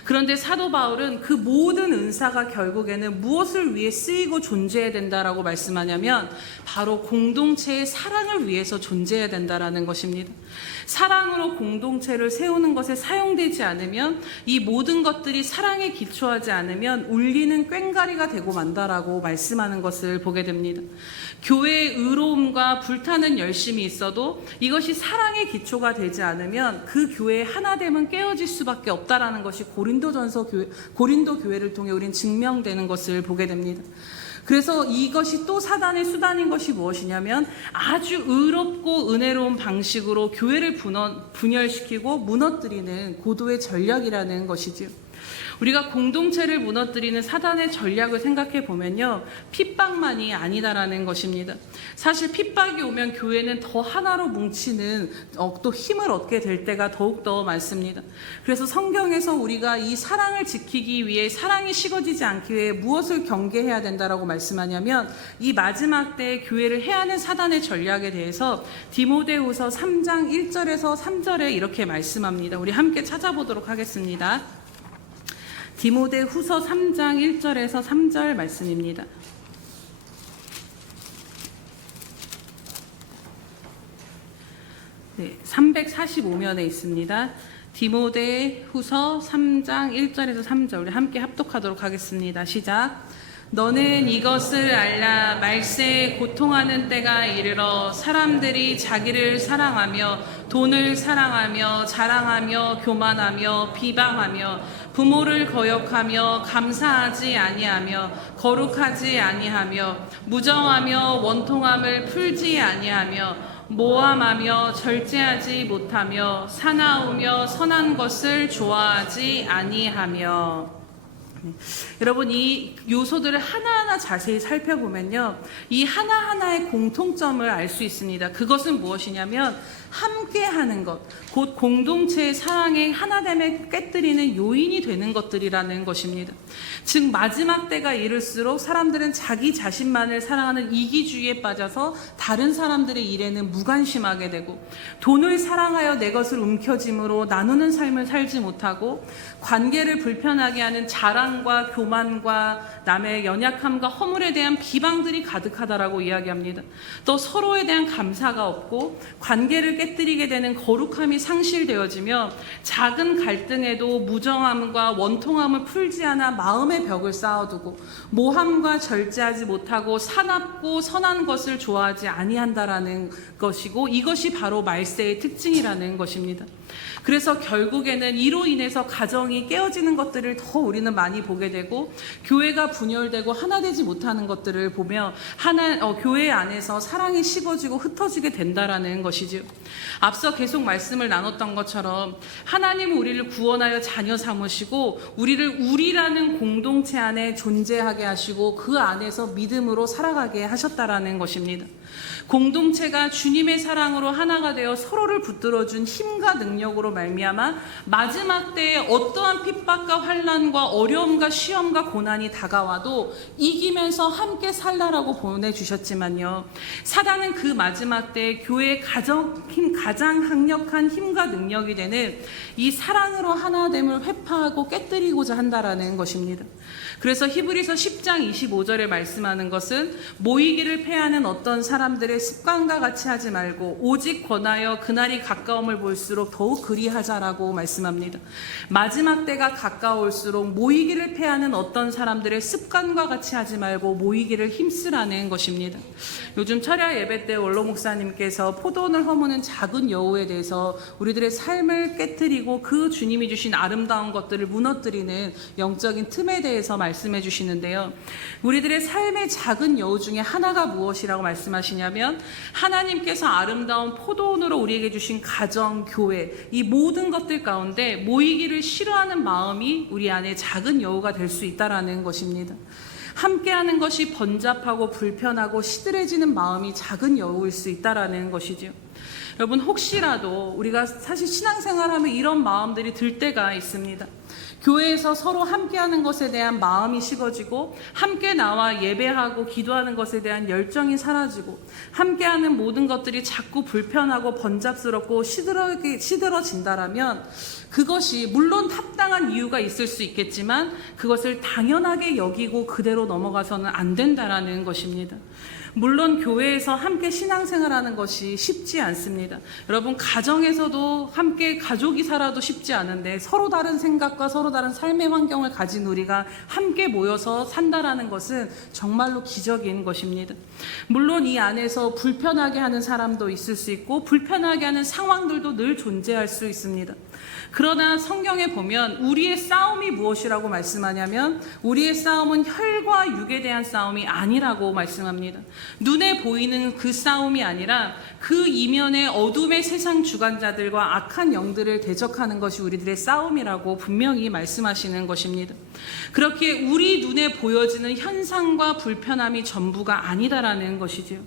그런데 사도 바울은 그 모든 은사가 결국에는 무엇을 위해 쓰이고 존재해야 된다라고 말씀하냐면 바로 공동체의 사랑을 위해서 존재해야 된다라는 것입니다. 사랑으로 공동체를 세우는 것에 사용되지 않으면 이 모든 것들이 사랑에 기초하지 않으면 울리는 꽹과리가 되고 만다라고 말씀하는 것을 보게 됩니다. 교회의 의로움과 불타는 열심이 있어도 이것이 사랑의 기초가 되지 않으면 그 교회의 하나됨은 깨어질 수밖에 없다라는 것이 고린도 교회를 통해 우린 증명되는 것을 보게 됩니다. 그래서 이것이 또 사단의 수단인 것이 무엇이냐면 아주 의롭고 은혜로운 방식으로 교회를 분열시키고 무너뜨리는 고도의 전략이라는 것이지요. 우리가 공동체를 무너뜨리는 사단의 전략을 생각해 보면요, 핍박만이 아니다라는 것입니다. 사실 핍박이 오면 교회는 더 하나로 뭉치는 또 힘을 얻게 될 때가 더욱더 많습니다. 그래서 성경에서 우리가 이 사랑을 지키기 위해, 사랑이 식어지지 않기 위해 무엇을 경계해야 된다라고 말씀하냐면 이 마지막 때에 교회를 해하는 사단의 전략에 대해서 디모데후서 3장 1절에서 3절에 이렇게 말씀합니다. 우리 함께 찾아보도록 하겠습니다. 디모데후서 3장 1절에서 3절 말씀입니다. 네, 345면에 있습니다. 디모데후서 3장 1절에서 3절 우리 함께 합독하도록 하겠습니다. 시작. 너는 이것을 알라. 말세에 고통하는 때가 이르러 사람들이 자기를 사랑하며 돈을 사랑하며 자랑하며 교만하며 비방하며 부모를 거역하며 감사하지 아니하며 거룩하지 아니하며 무정하며 원통함을 풀지 아니하며 모함하며 절제하지 못하며 사나우며 선한 것을 좋아하지 아니하며. 여러분, 이 요소들을 하나하나 자세히 살펴보면요, 이 하나하나의 공통점을 알 수 있습니다. 그것은 무엇이냐면 함께하는 것, 곧 공동체의 사랑의 하나됨에 깨뜨리는 요인이 되는 것들이라는 것입니다. 즉 마지막 때가 이를수록 사람들은 자기 자신만을 사랑하는 이기주의에 빠져서 다른 사람들의 일에는 무관심하게 되고, 돈을 사랑하여 내 것을 움켜짐으로 나누는 삶을 살지 못하고, 관계를 불편하게 하는 자랑과 교만과 남의 연약함과 허물에 대한 비방들이 가득하다라고 이야기합니다. 또 서로에 대한 감사가 없고 관계를 깨뜨리게 되는 거룩함이 상실되어지며 작은 갈등에도 무정함과 원통함을 풀지 않아 마음의 벽을 쌓아두고 모함과 절제하지 못하고 사납고 선한 것을 좋아하지 아니한다라는 것이고, 이것이 바로 말세의 특징이라는 것입니다. 그래서 결국에는 이로 인해서 가정이 깨어지는 것들을 더 우리는 많이 보게 되고, 교회가 분열되고 하나 되지 못하는 것들을 보며 교회 안에서 사랑이 식어지고 흩어지게 된다라는 것이죠. 앞서 계속 말씀을 나눴던 것처럼 하나님은 우리를 구원하여 자녀 삼으시고 우리를 우리라는 공동체 안에 존재하게 하시고 그 안에서 믿음으로 살아가게 하셨다라는 것입니다. 공동체가 주님의 사랑으로 하나가 되어 서로를 붙들어준 힘과 능력으로 말미암아 마지막 때에 어떠한 핍박과 환난과 어려움과 시험과 고난이 다가와도 이기면서 함께 살라라고 보내주셨지만요, 사단은 그 마지막 때에 교회의 가장 강력한 힘과 능력이 되는 이 사랑으로 하나됨을 회파하고 깨뜨리고자 한다라는 것입니다. 그래서 히브리서 10장 25절에 말씀하는 것은 모이기를 패하는 어떤 사람 사람들의 습관과 같이 하지 말고 오직 권하여 그날이 가까움을 볼수록 더욱 그리하자라고 말씀합니다. 마지막 때가 가까울수록 모이기를 패하는 어떤 사람들의 습관과 같이 하지 말고 모이기를 힘쓰라는 것입니다. 요즘 철야 예배 때 원로 목사님께서 포도원을 허무는 작은 여우에 대해서 우리들의 삶을 깨트리고 그 주님이 주신 아름다운 것들을 무너뜨리는 영적인 틈에 대해서 말씀해 주시는데요. 우리들의 삶의 작은 여우 중에 하나가 무엇이라고 말씀하시냐면 하나님께서 아름다운 포도원으로 우리에게 주신 가정, 교회, 이 모든 것들 가운데 모이기를 싫어하는 마음이 우리 안에 작은 여우가 될 수 있다라는 것입니다. 함께하는 것이 번잡하고 불편하고 시들해지는 마음이 작은 여우일 수 있다라는 것이죠. 여러분, 혹시라도 우리가 사실 신앙생활하면 이런 마음들이 들 때가 있습니다. 교회에서 서로 함께하는 것에 대한 마음이 식어지고 함께 나와 예배하고 기도하는 것에 대한 열정이 사라지고 함께하는 모든 것들이 자꾸 불편하고 번잡스럽고 시들어진다라면 그것이 물론 합당한 이유가 있을 수 있겠지만 그것을 당연하게 여기고 그대로 넘어가서는 안 된다라는 것입니다. 물론 교회에서 함께 신앙생활하는 것이 쉽지 않습니다. 여러분, 가정에서도 함께 가족이 살아도 쉽지 않은데 서로 다른 생각과 서로 다른 삶의 환경을 가진 우리가 함께 모여서 산다라는 것은 정말로 기적인 것입니다. 물론 이 안에서 불편하게 하는 사람도 있을 수 있고 불편하게 하는 상황들도 늘 존재할 수 있습니다. 그러나 성경에 보면 우리의 싸움이 무엇이라고 말씀하냐면 우리의 싸움은 혈과 육에 대한 싸움이 아니라고 말씀합니다. 눈에 보이는 그 싸움이 아니라 그 이면의 어둠의 세상 주관자들과 악한 영들을 대적하는 것이 우리들의 싸움이라고 분명히 말씀하시는 것입니다. 그렇기에 우리 눈에 보여지는 현상과 불편함이 전부가 아니다라는 것이지요.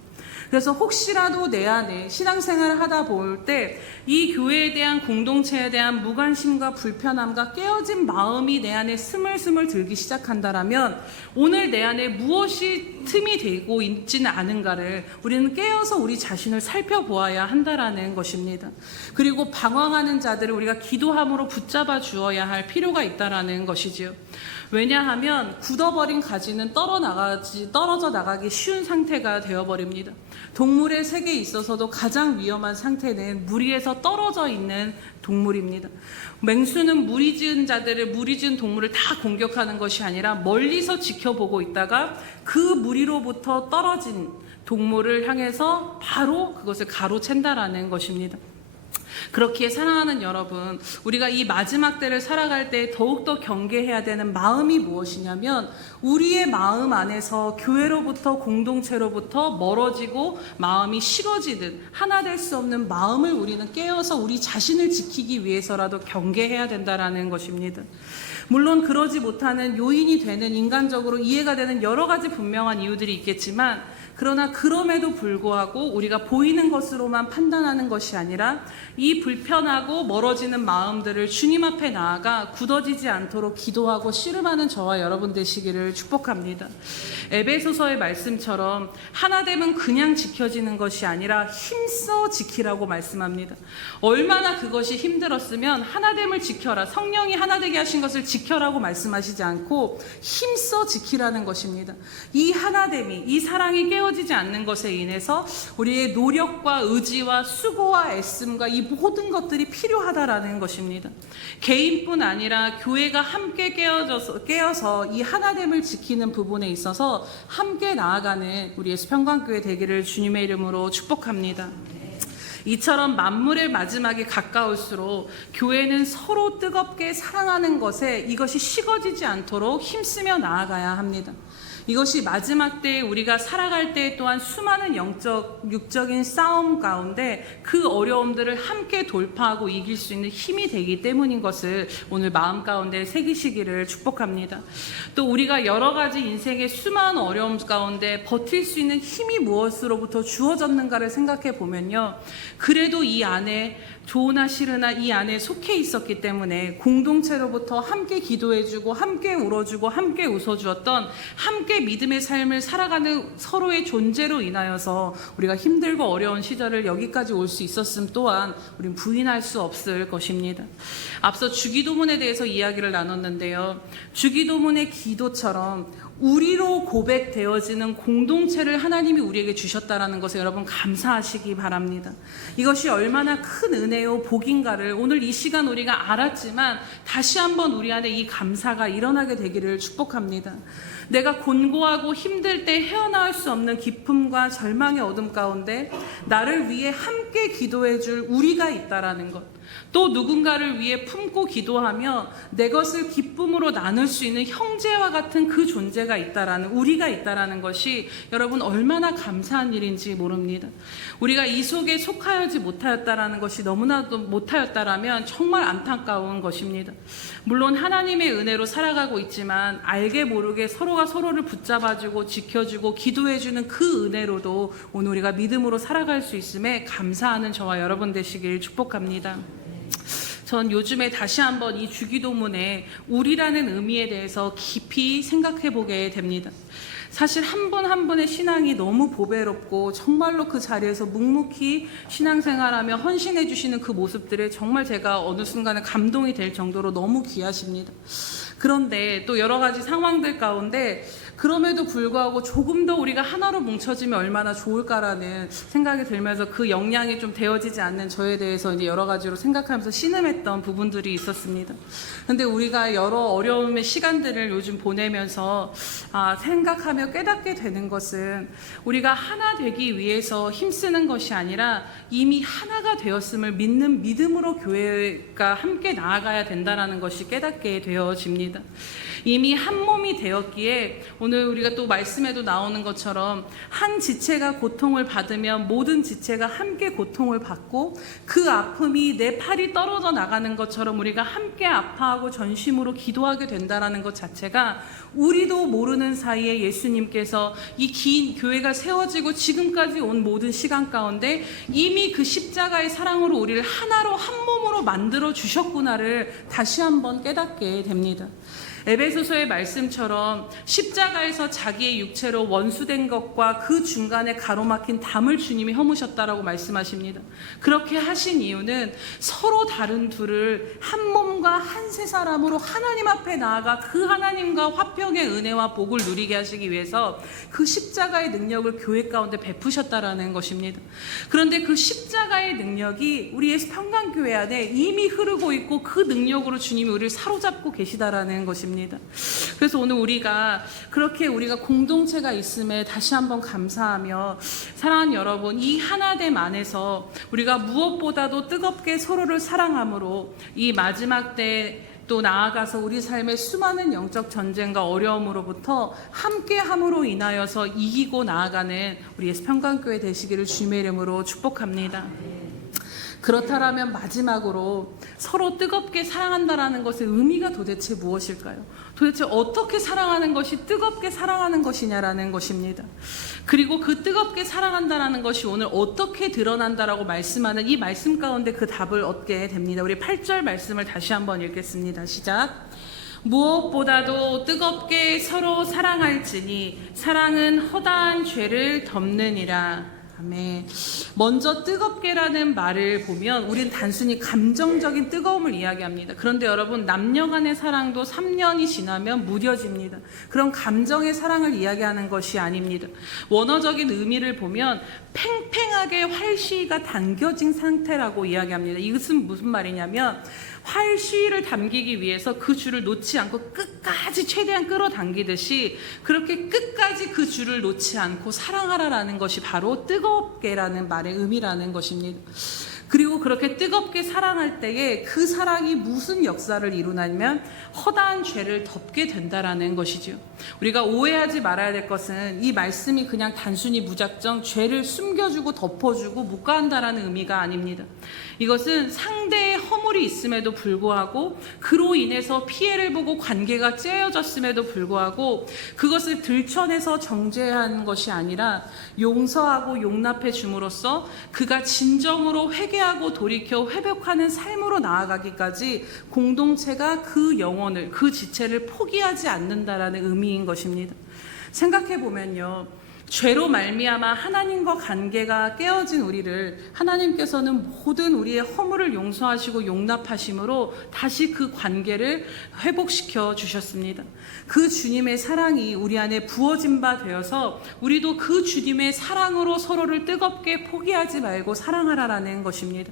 그래서 혹시라도 내 안에 신앙생활을 하다 볼 때 이 교회에 대한 공동체에 대한 무관심과 불편함과 깨어진 마음이 내 안에 스물스물 들기 시작한다라면 오늘 내 안에 무엇이 틈이 되고 있지는 않은가를 우리는 깨어서 우리 자신을 살펴보아야 한다라는 것입니다. 그리고 방황하는 자들을 우리가 기도함으로 붙잡아 주어야 할 필요가 있다라는 것이지요. 왜냐하면 굳어버린 가지는 떨어져 나가기 쉬운 상태가 되어버립니다. 동물의 세계에 있어서도 가장 위험한 상태는 물 위에서 떨어져 있는 동물입니다. 맹수는 무리 지은 동물을 다 공격하는 것이 아니라 멀리서 지켜보고 있다가 그 무리로부터 떨어진 동물을 향해서 바로 그것을 가로챈다라는 것입니다. 그렇기에 사랑하는 여러분, 우리가 이 마지막 때를 살아갈 때 더욱더 경계해야 되는 마음이 무엇이냐면 우리의 마음 안에서 교회로부터 공동체로부터 멀어지고 마음이 식어지듯 하나 될 수 없는 마음을 우리는 깨어서 우리 자신을 지키기 위해서라도 경계해야 된다라는 것입니다. 물론 그러지 못하는 요인이 되는 인간적으로 이해가 되는 여러 가지 분명한 이유들이 있겠지만 그러나 그럼에도 불구하고 우리가 보이는 것으로만 판단하는 것이 아니라 이 불편하고 멀어지는 마음들을 주님 앞에 나아가 굳어지지 않도록 기도하고 씨름하는 저와 여러분 되시기를 축복합니다. 에베소서의 말씀처럼 하나됨은 그냥 지켜지는 것이 아니라 힘써 지키라고 말씀합니다. 얼마나 그것이 힘들었으면 하나됨을 지켜라, 성령이 하나되게 하신 것을 지켜라고 말씀하시지 않고 힘써 지키라는 것입니다. 이 하나됨이, 이 사랑이 깨어지지 않는 것에 인해서 우리의 노력과 의지와 수고와 애씀과 이 모든 것들이 필요하다라는 것입니다. 개인뿐 아니라 교회가 함께 깨어서 이 하나됨을 지키는 부분에 있어서 함께 나아가는 우리 예수평강교회 되기를 주님의 이름으로 축복합니다. 이처럼 만물의 마지막이 가까울수록 교회는 서로 뜨겁게 사랑하는 것에 이것이 식어지지 않도록 힘쓰며 나아가야 합니다. 이것이 마지막 때에 우리가 살아갈 때 또한 수많은 육적인 싸움 가운데 그 어려움들을 함께 돌파하고 이길 수 있는 힘이 되기 때문인 것을 오늘 마음 가운데 새기시기를 축복합니다. 또 우리가 여러 가지 인생의 수많은 어려움 가운데 버틸 수 있는 힘이 무엇으로부터 주어졌는가를 생각해 보면요. 그래도 이 안에 좋으나 싫으나 이 안에 속해 있었기 때문에 공동체로부터 함께 기도해주고 함께 울어주고 함께 웃어주었던 함께 믿음의 삶을 살아가는 서로의 존재로 인하여서 우리가 힘들고 어려운 시절을 여기까지 올 수 있었음 또한 우린 부인할 수 없을 것입니다. 앞서 주기도문에 대해서 이야기를 나눴는데요. 주기도문의 기도처럼 우리로 고백되어지는 공동체를 하나님이 우리에게 주셨다라는 것을 여러분 감사하시기 바랍니다. 이것이 얼마나 큰 은혜요 복인가를 오늘 이 시간 우리가 알았지만 다시 한번 우리 안에 이 감사가 일어나게 되기를 축복합니다. 내가 곤고하고 힘들 때 헤어나올 수 없는 기쁨과 절망의 어둠 가운데 나를 위해 함께 기도해 줄 우리가 있다라는 것, 또 누군가를 위해 품고 기도하며 내 것을 기쁨으로 나눌 수 있는 형제와 같은 그 존재가 있다라는, 우리가 있다라는 것이 여러분 얼마나 감사한 일인지 모릅니다. 우리가 이 속에 속하여지 못하였다라는 것이 너무나도 못하였다라면 정말 안타까운 것입니다. 물론 하나님의 은혜로 살아가고 있지만 알게 모르게 서로가 서로를 붙잡아주고 지켜주고 기도해주는 그 은혜로도 오늘 우리가 믿음으로 살아갈 수 있음에 감사하는 저와 여러분 되시길 축복합니다. 전 요즘에 다시 한번 이 주기도문의 우리라는 의미에 대해서 깊이 생각해 보게 됩니다. 사실 한 분 한 분의 신앙이 너무 보배롭고 정말로 그 자리에서 묵묵히 신앙생활하며 헌신해 주시는 그 모습들에 정말 제가 어느 순간에 감동이 될 정도로 너무 귀하십니다. 그런데 또 여러 가지 상황들 가운데 그럼에도 불구하고 조금 더 우리가 하나로 뭉쳐지면 얼마나 좋을까라는 생각이 들면서 그 역량이 좀 되어지지 않는 저에 대해서 이제 여러 가지로 생각하면서 신음했던 부분들이 있었습니다. 근데 우리가 여러 어려움의 시간들을 요즘 보내면서 생각하며 깨닫게 되는 것은 우리가 하나 되기 위해서 힘쓰는 것이 아니라 이미 하나가 되었음을 믿는 믿음으로 교회가 함께 나아가야 된다는 것이 깨닫게 되어집니다. 이미 한 몸이 되었기에 오늘 우리가 또 말씀에도 나오는 것처럼 한 지체가 고통을 받으면 모든 지체가 함께 고통을 받고 그 아픔이 내 팔이 떨어져 나가는 것처럼 우리가 함께 아파하고 전심으로 기도하게 된다는 것 자체가 우리도 모르는 사이에 예수님께서 이 긴 교회가 세워지고 지금까지 온 모든 시간 가운데 이미 그 십자가의 사랑으로 우리를 하나로 한 몸으로 만들어 주셨구나를 다시 한번 깨닫게 됩니다. 에베소서의 말씀처럼 십자가에서 자기의 육체로 원수된 것과 그 중간에 가로막힌 담을 주님이 허무셨다라고 말씀하십니다. 그렇게 하신 이유는 서로 다른 둘을 한 몸과 한 세 사람으로 하나님 앞에 나아가 그 하나님과 화평의 은혜와 복을 누리게 하시기 위해서 그 십자가의 능력을 교회 가운데 베푸셨다라는 것입니다. 그런데 그 십자가의 능력이 우리의 평강교회 안에 이미 흐르고 있고 그 능력으로 주님이 우리를 사로잡고 계시다라는 것입니다. 그래서 오늘 우리가 그렇게 우리가 공동체가 있음에 다시 한번 감사하며 사랑하는 여러분, 이 하나됨 안에서 우리가 무엇보다도 뜨겁게 서로를 사랑함으로 이 마지막 때 또 나아가서 우리 삶의 수많은 영적 전쟁과 어려움으로부터 함께함으로 인하여서 이기고 나아가는 우리 예수평강교회 되시기를 주님의 이름으로 축복합니다. 그렇다면 마지막으로 서로 뜨겁게 사랑한다라는 것의 의미가 도대체 무엇일까요? 도대체 어떻게 사랑하는 것이 뜨겁게 사랑하는 것이냐라는 것입니다. 그리고 그 뜨겁게 사랑한다라는 것이 오늘 어떻게 드러난다라고 말씀하는 이 말씀 가운데 그 답을 얻게 됩니다. 우리 8절 말씀을 다시 한번 읽겠습니다. 시작. 무엇보다도 뜨겁게 서로 사랑할지니 사랑은 허다한 죄를 덮느니라. 아멘. 먼저 뜨겁게라는 말을 보면 우리는 단순히 감정적인 뜨거움을 이야기합니다. 그런데 여러분, 남녀 간의 사랑도 3년이 지나면 무뎌집니다. 그런 감정의 사랑을 이야기하는 것이 아닙니다. 원어적인 의미를 보면 팽팽하게 활시위가 당겨진 상태라고 이야기합니다. 이것은 무슨 말이냐면 활시위를 담기기 위해서 그 줄을 놓지 않고 끝까지 최대한 끌어당기듯이 그렇게 끝까지 그 줄을 놓지 않고 사랑하라라는 것이 바로 뜨겁게라는 말의 의미라는 것입니다. 그리고 그렇게 뜨겁게 사랑할 때에 그 사랑이 무슨 역사를 이루냐면 허다한 죄를 덮게 된다라는 것이죠. 우리가 오해하지 말아야 될 것은 이 말씀이 그냥 단순히 무작정 죄를 숨겨주고 덮어주고 묵과한다라는 의미가 아닙니다. 이것은 상대의 허물이 있음에도 불구하고 그로 인해서 피해를 보고 관계가 째어졌음에도 불구하고 그것을 들춰내서 정죄하는 것이 아니라 용서하고 용납해 줌으로써 그가 진정으로 회개하고 돌이켜 회복하는 삶으로 나아가기까지 공동체가 그 영혼을, 그 지체를 포기하지 않는다라는 의미인 것입니다. 생각해 보면요, 죄로 말미암아 하나님과 관계가 깨어진 우리를 하나님께서는 모든 우리의 허물을 용서하시고 용납하심으로 다시 그 관계를 회복시켜 주셨습니다. 그 주님의 사랑이 우리 안에 부어진 바 되어서 우리도 그 주님의 사랑으로 서로를 뜨겁게 포기하지 말고 사랑하라라는 것입니다.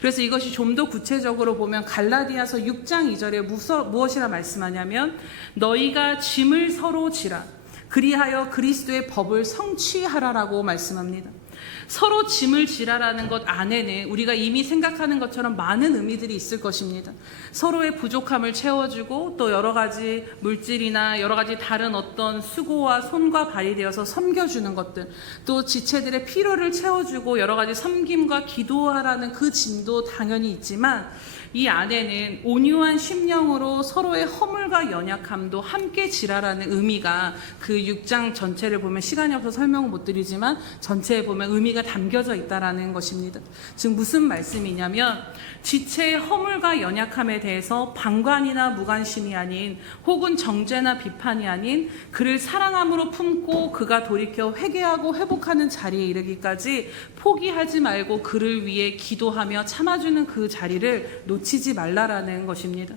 그래서 이것이 좀 더 구체적으로 보면 갈라디아서 6장 2절에 무엇이라 말씀하냐면 너희가 짐을 서로 지라 그리하여 그리스도의 법을 성취하라라고 말씀합니다. 서로 짐을 지라라는 것 안에는 우리가 이미 생각하는 것처럼 많은 의미들이 있을 것입니다. 서로의 부족함을 채워주고 또 여러 가지 물질이나 여러 가지 다른 어떤 수고와 손과 발이 되어서 섬겨주는 것들, 또 지체들의 필요를 채워주고 여러 가지 섬김과 기도하라는 그 짐도 당연히 있지만 이 안에는 온유한 심령으로 서로의 허물과 연약함도 함께 지라라는 의미가 그 6장 전체를 보면 시간이 없어서 설명을 못 드리지만 전체에 보면 의미가 담겨져 있다라는 것입니다. 즉 무슨 말씀이냐면 지체의 허물과 연약함에 대해서 방관이나 무관심이 아닌 혹은 정죄나 비판이 아닌 그를 사랑함으로 품고 그가 돌이켜 회개하고 회복하는 자리에 이르기까지 포기하지 말고 그를 위해 기도하며 참아주는 그 자리를 놓치지 말라라는 것입니다.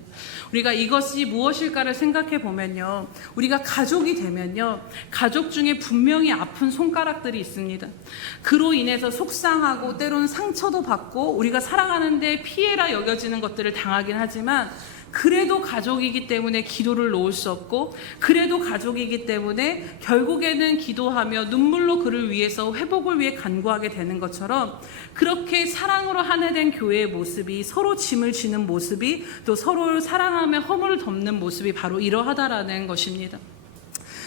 우리가 이것이 무엇일까를 생각해 보면요, 우리가 가족이 되면요, 가족 중에 분명히 아픈 손가락들이 있습니다. 그로 인해서 속상하고 때로는 상처도 받고 우리가 살아가는데 피해라 여겨지는 것들을 당하긴 하지만 그래도 가족이기 때문에 기도를 놓을 수 없고 그래도 가족이기 때문에 결국에는 기도하며 눈물로 그를 위해서 회복을 위해 간구하게 되는 것처럼 그렇게 사랑으로 하나 된 교회의 모습이 서로 짐을 지는 모습이 또 서로를 사랑하며 허물을 덮는 모습이 바로 이러하다라는 것입니다.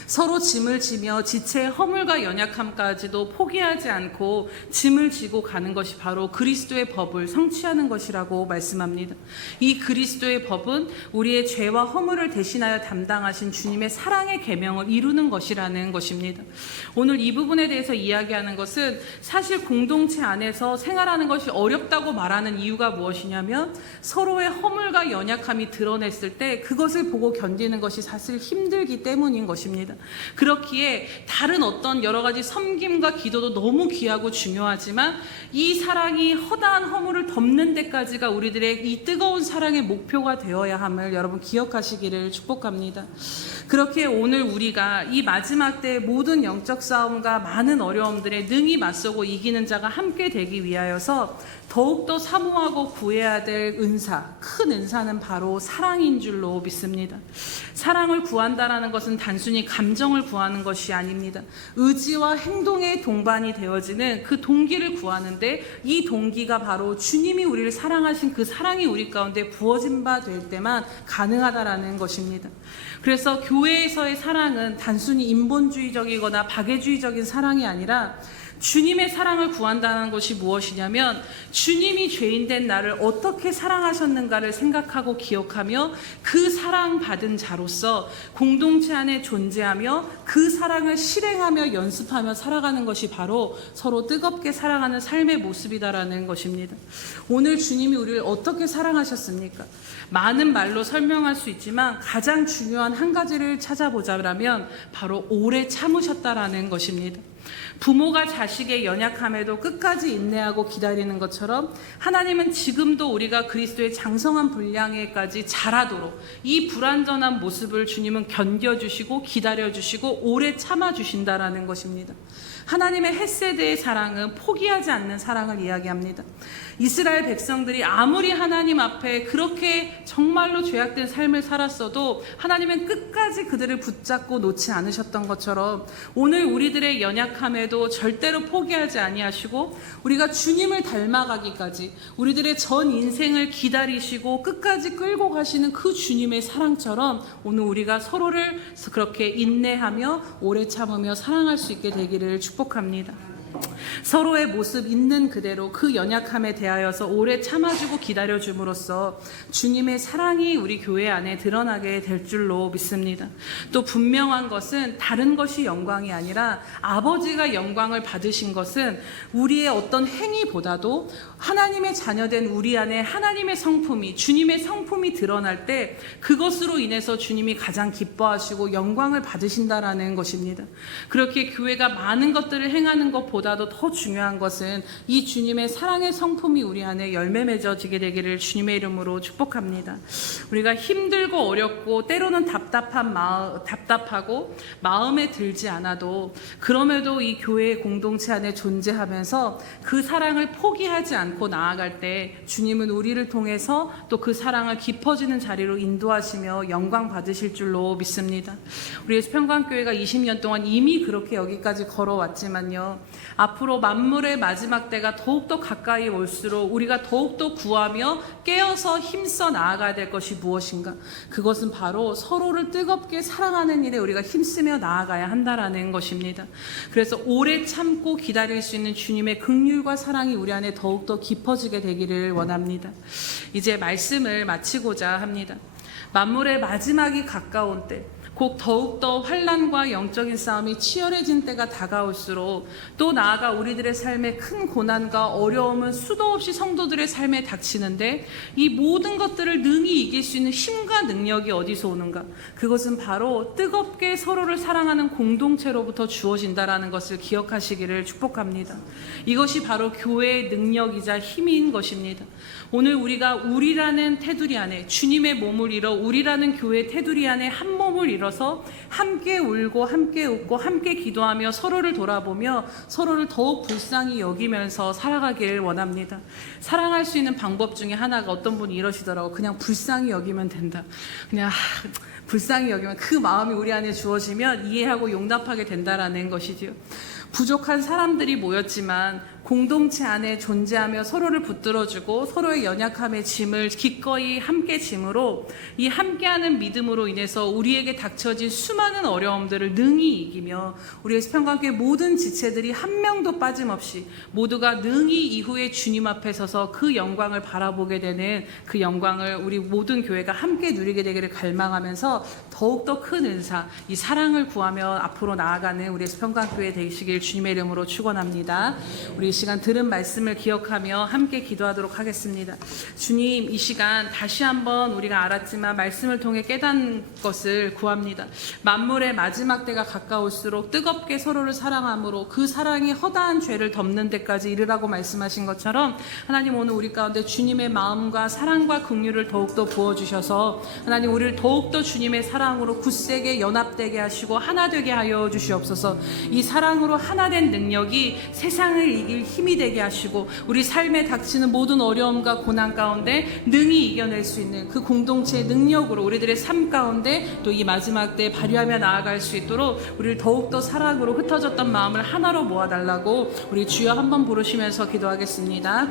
서로 짐을 지며 지체의 허물과 연약함까지도 포기하지 않고 짐을 지고 가는 것이 바로 그리스도의 법을 성취하는 것이라고 말씀합니다. 이 그리스도의 법은 우리의 죄와 허물을 대신하여 담당하신 주님의 사랑의 계명을 이루는 것이라는 것입니다. 오늘 이 부분에 대해서 이야기하는 것은 사실 공동체 안에서 생활하는 것이 어렵다고 말하는 이유가 무엇이냐면 서로의 허물과 연약함이 드러냈을 때 그것을 보고 견디는 것이 사실 힘들기 때문인 것입니다. 그렇기에 다른 어떤 여러 가지 섬김과 기도도 너무 귀하고 중요하지만 이 사랑이 허다한 허물을 덮는 데까지가 우리들의 이 뜨거운 사랑의 목표가 되어야 함을 여러분 기억하시기를 축복합니다. 그렇게 오늘 우리가 이 마지막 때의 모든 영적 싸움과 많은 어려움들에 능히 맞서고 이기는 자가 함께 되기 위하여서 더욱더 사모하고 구해야 될 은사, 큰 은사는 바로 사랑인 줄로 믿습니다. 사랑을 구한다라는 것은 단순히 감정을 구하는 것이 아닙니다. 의지와 행동의 동반이 되어지는 그 동기를 구하는데 이 동기가 바로 주님이 우리를 사랑하신 그 사랑이 우리 가운데 부어진 바 될 때만 가능하다라는 것입니다. 그래서 교회에서의 사랑은 단순히 인본주의적이거나 박애주의적인 사랑이 아니라 주님의 사랑을 구한다는 것이 무엇이냐면 주님이 죄인된 나를 어떻게 사랑하셨는가를 생각하고 기억하며 그 사랑받은 자로서 공동체 안에 존재하며 그 사랑을 실행하며 연습하며 살아가는 것이 바로 서로 뜨겁게 사랑하는 삶의 모습이다라는 것입니다. 오늘 주님이 우리를 어떻게 사랑하셨습니까? 많은 말로 설명할 수 있지만 가장 중요한 한 가지를 찾아보자면 바로 오래 참으셨다라는 것입니다. 부모가 자식의 연약함에도 끝까지 인내하고 기다리는 것처럼 하나님은 지금도 우리가 그리스도의 장성한 분량에까지 자라도록 이 불완전한 모습을 주님은 견뎌주시고 기다려주시고 오래 참아주신다라는 것입니다. 하나님의 헷세드의 사랑은 포기하지 않는 사랑을 이야기합니다. 이스라엘 백성들이 아무리 하나님 앞에 그렇게 정말로 죄악된 삶을 살았어도 하나님은 끝까지 그들을 붙잡고 놓지 않으셨던 것처럼 오늘 우리들의 연약함에도 절대로 포기하지 아니하시고 우리가 주님을 닮아가기까지 우리들의 전 인생을 기다리시고 끝까지 끌고 가시는 그 주님의 사랑처럼 오늘 우리가 서로를 그렇게 인내하며 오래 참으며 사랑할 수 있게 되기를 축복합니다. 서로의 모습 있는 그대로 그 연약함에 대하여서 오래 참아주고 기다려줌으로써 주님의 사랑이 우리 교회 안에 드러나게 될 줄로 믿습니다. 또 분명한 것은 다른 것이 영광이 아니라 아버지가 영광을 받으신 것은 우리의 어떤 행위보다도 하나님의 자녀된 우리 안에 하나님의 성품이, 주님의 성품이 드러날 때 그것으로 인해서 주님이 가장 기뻐하시고 영광을 받으신다라는 것입니다. 그렇게 교회가 많은 것들을 행하는 것보다도 더 중요한 것은 이 주님의 사랑의 성품이 우리 안에 열매 맺어지게 되기를 주님의 이름으로 축복합니다. 우리가 힘들고 어렵고 때로는 답답하고 마음에 들지 않아도 그럼에도 이 교회의 공동체 안에 존재하면서 그 사랑을 포기하지 않고 나아갈 때 주님은 우리를 통해서 또 그 사랑을 깊어지는 자리로 인도하시며 영광 받으실 줄로 믿습니다. 우리 평강교회가 20년 동안 이미 그렇게 여기까지 걸어왔지만요, 앞으로 만물의 마지막 때가 더욱더 가까이 올수록 우리가 더욱더 구하며 깨어서 힘써 나아가야 될 것이 무엇인가? 그것은 바로 서로를 뜨겁게 사랑하는 일에 우리가 힘쓰며 나아가야 한다라는 것입니다. 그래서 오래 참고 기다릴 수 있는 주님의 긍휼과 사랑이 우리 안에 더욱더 깊어지게 되기를 원합니다. 이제 말씀을 마치고자 합니다. 만물의 마지막이 가까운 때, 곧 더욱더 환난과 영적인 싸움이 치열해진 때가 다가올수록 또 나아가 우리들의 삶에 큰 고난과 어려움은 수도 없이 성도들의 삶에 닥치는데 이 모든 것들을 능히 이길 수 있는 힘과 능력이 어디서 오는가? 그것은 바로 뜨겁게 서로를 사랑하는 공동체로부터 주어진다라는 것을 기억하시기를 축복합니다. 이것이 바로 교회의 능력이자 힘인 것입니다. 오늘 우리가 우리라는 테두리 안에 주님의 몸을 이뤄 우리라는 교회 테두리 안에 한 몸을 이뤄서 함께 울고 함께 웃고 함께 기도하며 서로를 돌아보며 서로를 더욱 불쌍히 여기면서 살아가길 원합니다. 사랑할 수 있는 방법 중에 하나가 어떤 분이 이러시더라고. 그냥 불쌍히 여기면 된다. 그냥 불쌍히 여기면 그 마음이 우리 안에 주어지면 이해하고 용납하게 된다라는 것이지요. 부족한 사람들이 모였지만 공동체 안에 존재하며 서로를 붙들어주고 서로의 연약함의 짐을 기꺼이 함께 짐으로 이 함께하는 믿음으로 인해서 우리에게 닥쳐진 수많은 어려움들을 능히 이기며 우리의 평강교회 모든 지체들이 한 명도 빠짐없이 모두가 능히 이후에 주님 앞에 서서 그 영광을 바라보게 되는 그 영광을 우리 모든 교회가 함께 누리게 되기를 갈망하면서 더욱더 큰 은사, 이 사랑을 구하며 앞으로 나아가는 우리의 평강교회 되시길 주님의 이름으로 축원합니다. 우리 이 시간 들은 말씀을 기억하며 함께 기도하도록 하겠습니다. 주님, 이 시간 다시 한번 우리가 알았지만 말씀을 통해 깨닫는 것을 구합니다. 만물의 마지막 때가 가까울수록 뜨겁게 서로를 사랑함으로 그 사랑이 허다한 죄를 덮는 데까지 이르라고 말씀하신 것처럼 하나님, 오늘 우리 가운데 주님의 마음과 사랑과 긍휼을 더욱더 부어주셔서 하나님, 우리를 더욱더 주님의 사랑으로 굳세게 연합되게 하시고 하나 되게 하여 주시옵소서. 이 사랑으로 하나된 능력이 세상을 이길 힘이 되게 하시고 우리 삶에 닥치는 모든 어려움과 고난 가운데 능히 이겨낼 수 있는 그 공동체의 능력으로 우리들의 삶 가운데 또 이 마지막 때 발휘하며 나아갈 수 있도록 우리를 더욱더 사랑으로 흩어졌던 마음을 하나로 모아달라고 우리 주여 한번 부르시면서 기도하겠습니다.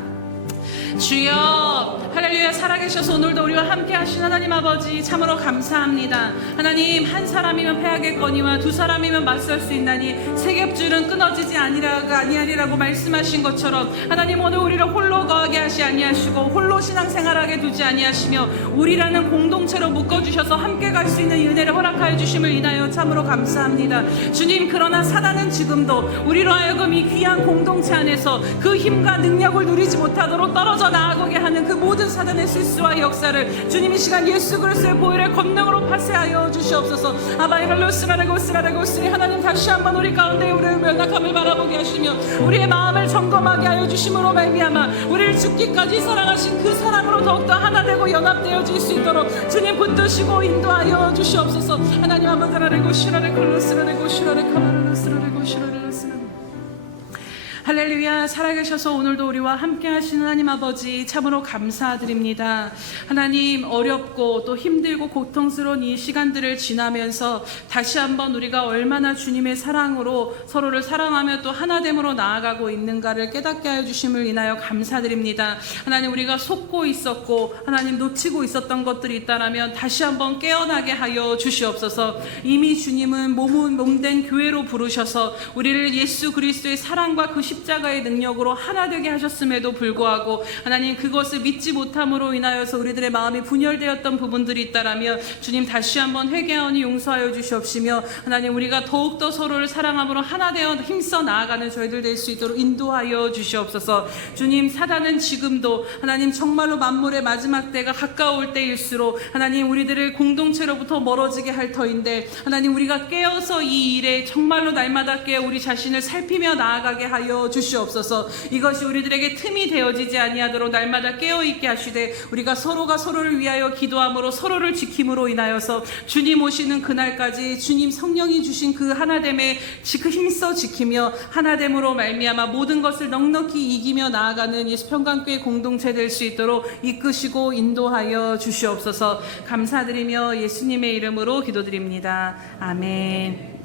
주여, 할렐루야. 살아계셔서 오늘도 우리와 함께 하신 하나님 아버지 참으로 감사합니다. 하나님, 한 사람이면 패하겠거니와 두 사람이면 맞설 수 있나니 세 겹줄은 끊어지지 아니하리라고 말씀하신 것처럼 하나님, 오늘 우리를 홀로 거하게 하시 아니하시고 홀로 신앙생활하게 두지 아니하시며 우리라는 공동체로 묶어주셔서 함께 갈 수 있는 은혜를 허락하여 주심을 인하여 참으로 감사합니다. 주님, 그러나 사단은 지금도 우리로 하여금 이 귀한 공동체 안에서 그 힘과 능력을 누리지 못하도록 떨어져 나아가게 하는 그 모든 사단의 실수와 역사를 주님 이 시간 예수 그리스도의 보혈의 권능으로 파쇄하여 주시옵소서. 아바이갈로스라레고스라레고스리. 하나님, 다시 한번 우리 가운데 우리의 연약함을 바라보게 하시며 우리의 마음을 점검하게 하여 주심으로 말미암아 우리를 죽기까지 사랑하신 그 사랑으로 더욱더 하나 되고 연합되어질 수 있도록 주님 붙드시고 인도하여 주시옵소서. 하나님, 아바가라레고시라레고시라레고시라레카마라레스라레고시라레고시라레. 할렐루야. 살아계셔서 오늘도 우리와 함께 하시는 하나님 아버지 참으로 감사드립니다. 하나님, 어렵고 또 힘들고 고통스러운 이 시간들을 지나면서 다시 한번 우리가 얼마나 주님의 사랑으로 서로를 사랑하며 또 하나됨으로 나아가고 있는가를 깨닫게 하여 주심을 인하여 감사드립니다. 하나님, 우리가 속고 있었고 하나님 놓치고 있었던 것들이 있다라면 다시 한번 깨어나게 하여 주시옵소서. 이미 주님은 몸된 교회로 부르셔서 우리를 예수 그리스도의 사랑과 그 십자가의 능력으로 하나 되게 하셨음에도 불구하고 하나님 그것을 믿지 못함으로 인하여서 우리들의 마음이 분열되었던 부분들이 있다라면 주님 다시 한번 회개하오니 용서하여 주시옵시며 하나님 우리가 더욱더 서로를 사랑함으로 하나 되어 힘써 나아가는 저희들 될 수 있도록 인도하여 주시옵소서. 주님 사단은 지금도 하나님 정말로 만물의 마지막 때가 가까울 때일수록 하나님 우리들을 공동체로부터 멀어지게 할 터인데 하나님 우리가 깨어서 이 일에 정말로 날마다 깨어 우리 자신을 살피며 나아가게 하여 주시옵소서. 이것이 우리들에게 틈이 되어지지 아니하도록 날마다 깨어있게 하시되 우리가 서로가 서로를 위하여 기도함으로 서로를 지킴으로 인하여서 주님 오시는 그날까지 주님 성령이 주신 그 하나됨에 그 힘써 지키며 하나됨으로 말미암아 모든 것을 넉넉히 이기며 나아가는 예수 평강교회 공동체 될 수 있도록 이끄시고 인도하여 주시옵소서. 감사드리며 예수님의 이름으로 기도드립니다. 아멘.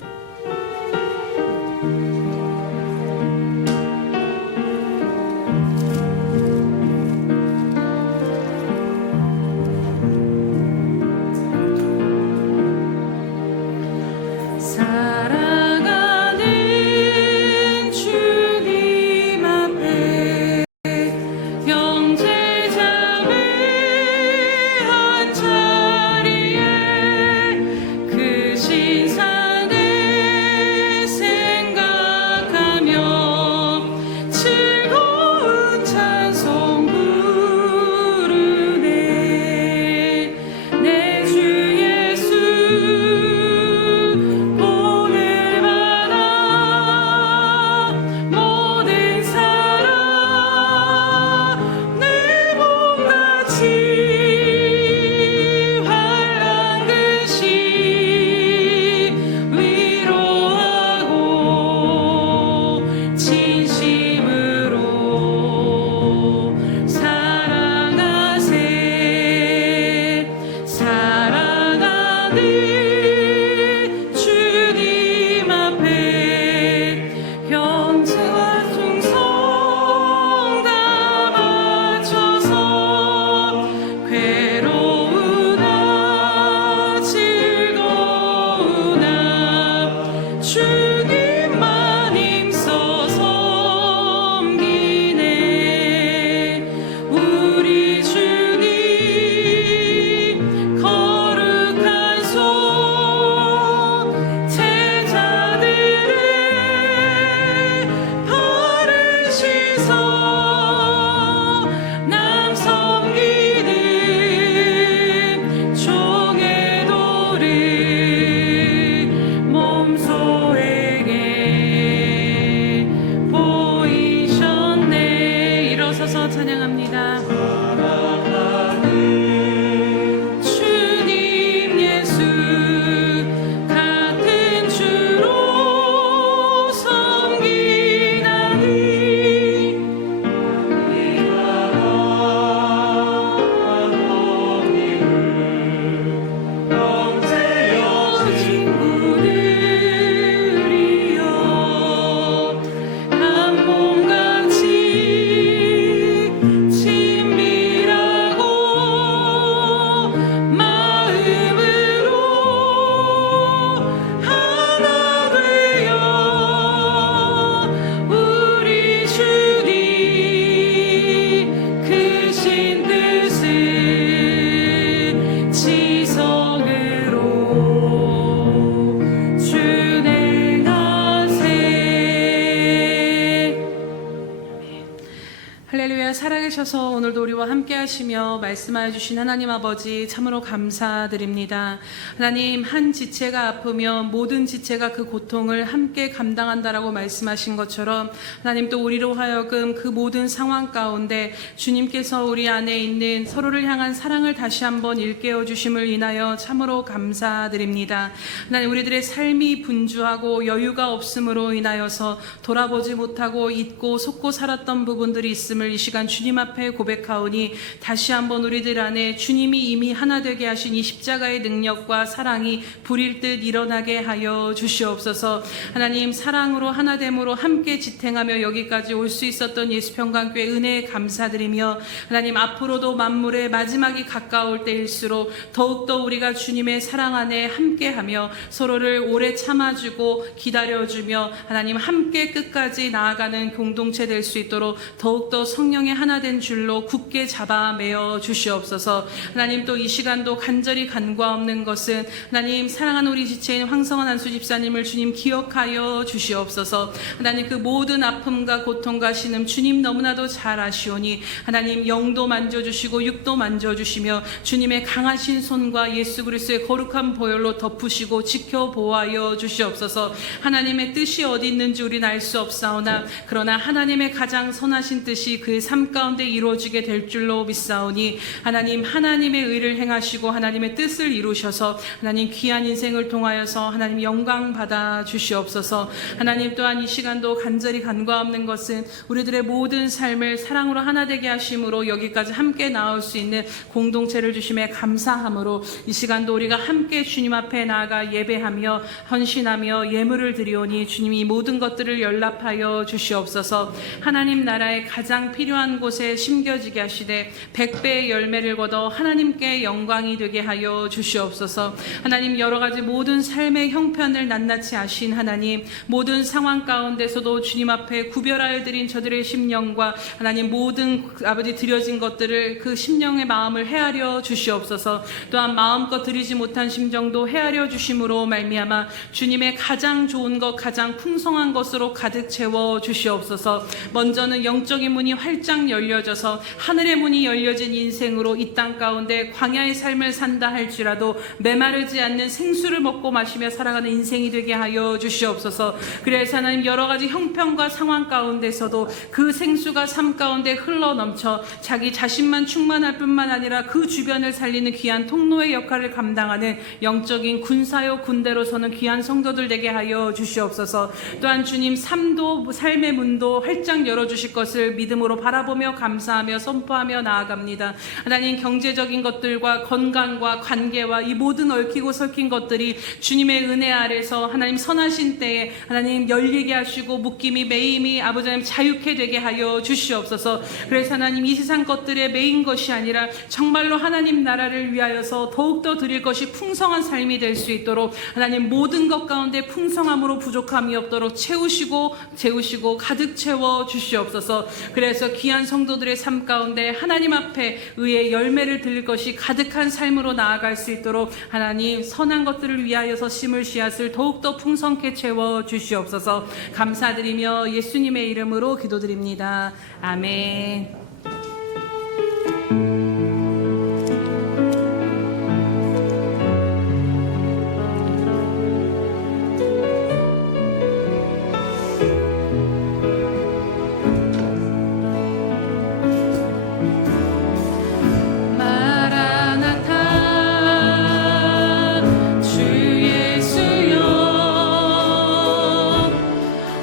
살아계셔서 오늘도 우리와 함께 하시며 말씀하여 주신 하나님 아버지 참으로 감사드립니다. 하나님, 한 지체가 아프면 모든 지체가 그 고통을 함께 감당한다라고 말씀하신 것처럼 하나님 또 우리로 하여금 그 모든 상황 가운데 주님께서 우리 안에 있는 서로를 향한 사랑을 다시 한번 일깨워 주심을 인하여 참으로 감사드립니다. 하나님, 우리들의 삶이 분주하고 여유가 없음으로 인하여서 돌아보지 못하고 잊고 속고 살았던 부분들이 있음을 이 시간 주님 앞에 앞에 고백하오니 다시 한번 우리들 안에 주님이 이미 하나 되게 하신 이 십자가의 능력과 사랑이 불일 듯 일어나게 하여 주시옵소서. 하나님, 사랑으로 하나됨으로 함께 지탱하며 여기까지 올 수 있었던 예수평강교회 은혜에 감사드리며, 하나님 앞으로도 만물의 마지막이 가까울 때일수록 더욱더 우리가 주님의 사랑 안에 함께하며 서로를 오래 참아주고 기다려주며 하나님 함께 끝까지 나아가는 공동체 될 수 있도록 더욱더 성령의 하나된 줄로 굳게 잡아 매어 주시옵소서. 하나님, 또 이 시간도 간절히 간과없는 것은 하나님 사랑하는 우리 지체인 황성원 안수 집사님을 주님 기억하여 주시옵소서. 하나님, 그 모든 아픔과 고통과 신음 주님 너무나도 잘 아시오니 하나님 영도 만져주시고 육도 만져주시며 주님의 강하신 손과 예수 그리스도의 거룩한 보혈로 덮으시고 지켜보아여 주시옵소서. 하나님의 뜻이 어디 있는지 우리는 알 수 없사오나 그러나 하나님의 가장 선하신 뜻이 그의 삶 가운데 이루어지게 될 줄로 믿사오니 하나님, 하나님의 의를 행하시고 하나님의 뜻을 이루셔서 하나님 귀한 인생을 통하여서 하나님 영광 받아 주시옵소서. 하나님, 또한 이 시간도 간절히 간과없는 것은 우리들의 모든 삶을 사랑으로 하나 되게 하심으로 여기까지 함께 나올 수 있는 공동체를 주심에 감사함으로 이 시간도 우리가 함께 주님 앞에 나아가 예배하며 헌신하며 예물을 드리오니 주님이 모든 것들을 연락하여 주시옵소서. 하나님 나라의 가장 필요한 곳에 심겨지게 하시되 100배의 열매를 거둬 하나님께 영광이 되게 하여 주시옵소서. 하나님, 여러 가지 모든 삶의 형편을 낱낱이 아신 하나님, 모든 상황 가운데서도 주님 앞에 구별하여 드린 저들의 심령과 하나님 모든 아버지 드려진 것들을 그 심령의 마음을 헤아려 주시옵소서. 또한 마음껏 드리지 못한 심정도 헤아려 주심으로 말미암아 주님의 가장 좋은 것, 가장 풍성한 것으로 가득 채워 주시옵소서. 먼저는 영적인 문이 활짝 열려져서 하늘의 문이 열려진 인생으로 이 땅 가운데 광야의 삶을 산다 할지라도 메마르지 않는 생수를 먹고 마시며 살아가는 인생이 되게 하여 주시옵소서. 그래서 하나님, 여러 가지 형편과 상황 가운데서도 그 생수가 삶 가운데 흘러넘쳐 자기 자신만 충만할 뿐만 아니라 그 주변을 살리는 귀한 통로의 역할을 감당하는 영적인 군사요 군대로 서는 귀한 성도들 되게 하여 주시옵소서. 또한 주님, 삶의 문도 활짝 열어주실 것을 믿음으로 바라보며 감사하며 선포하며 나아갑니다. 하나님, 경제적인 것들과 건강과 관계와 이 모든 얽히고 설킨 것들이 주님의 은혜 아래서 하나님 선하신 때에 하나님 열리게 하시고 묶임이 매임이 아버지 하나님 자유케 되게 하여 주시옵소서. 그래서 하나님, 이 세상 것들에 매인 것이 아니라 정말로 하나님 나라를 위하여서 더욱더 드릴 것이 풍성한 삶이 될 수 있도록 하나님 모든 것 가운데 풍성함으로 부족함이 없도록 채우시고 가득 채워 주시옵소서. 그래서 귀한 성도들의 삶 가운데 하나님 앞에 의의 열매를 드릴 것이 가득한 삶으로 나아갈 수 있도록 하나님 선한 것들을 위하여서 심을 씨앗을 더욱더 풍성케 채워 주시옵소서. 감사드리며 예수님의 이름으로 기도드립니다. 아멘.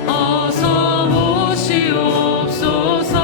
어서 오시옵소서.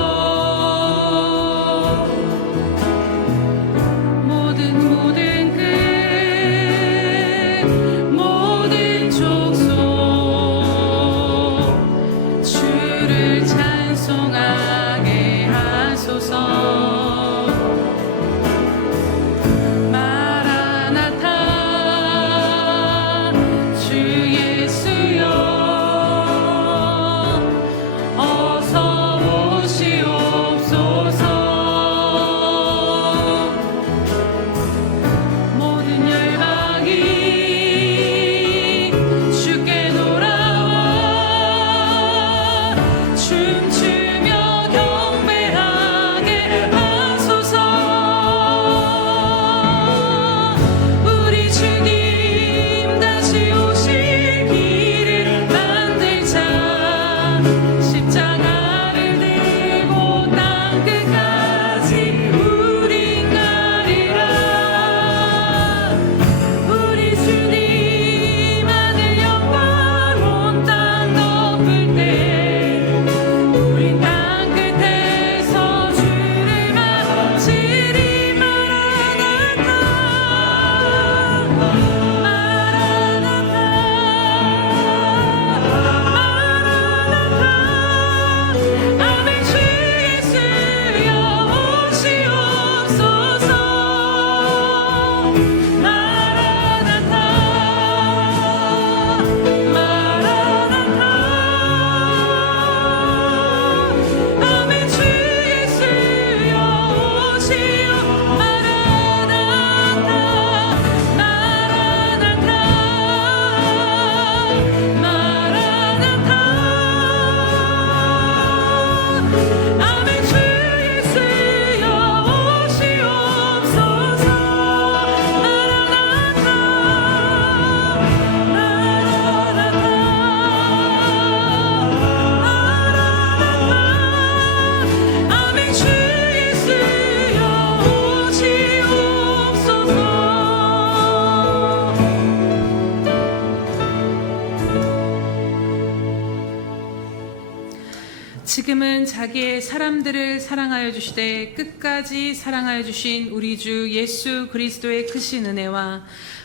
지금은 자기의 사람들을 사랑하여 주시되 끝까지 사랑하여 주신 우리 주 예수 그리스도의 크신 은혜와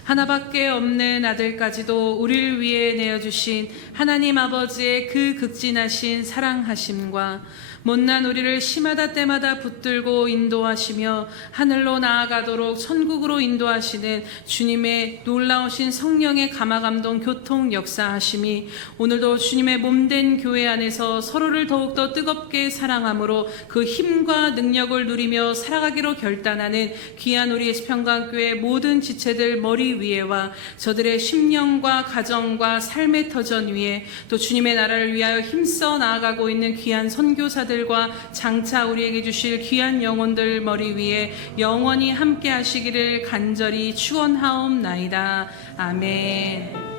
하나밖에 없는 아들까지도 우리를 위해 내어주신 하나님 아버지의 그 극진하신 사랑하심과 못난 우리를 시마다 때마다 붙들고 인도하시며 하늘로 나아가도록 천국으로 인도하시는 주님의 놀라우신 성령의 감화감동 교통 역사하심이 오늘도 주님의 몸된 교회 안에서 서로를 더욱더 뜨겁게 사랑함으로 그 힘과 능력을 누리며 살아가기로 결단하는 귀한 우리 예수평강교회 모든 지체들 머리 위에와 저들의 심령과 가정과 삶의 터전 위에 또 주님의 나라를 위하여 힘써 나아가고 있는 귀한 선교사들과 장차 우리에게 주실 귀한 영혼들 머리 위에 영원히 함께 하시기를 간절히 축원하옵나이다. 아멘.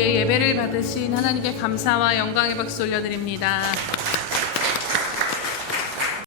우리의 예배를 받으신 하나님께 감사와 영광의 박수 올려드립니다.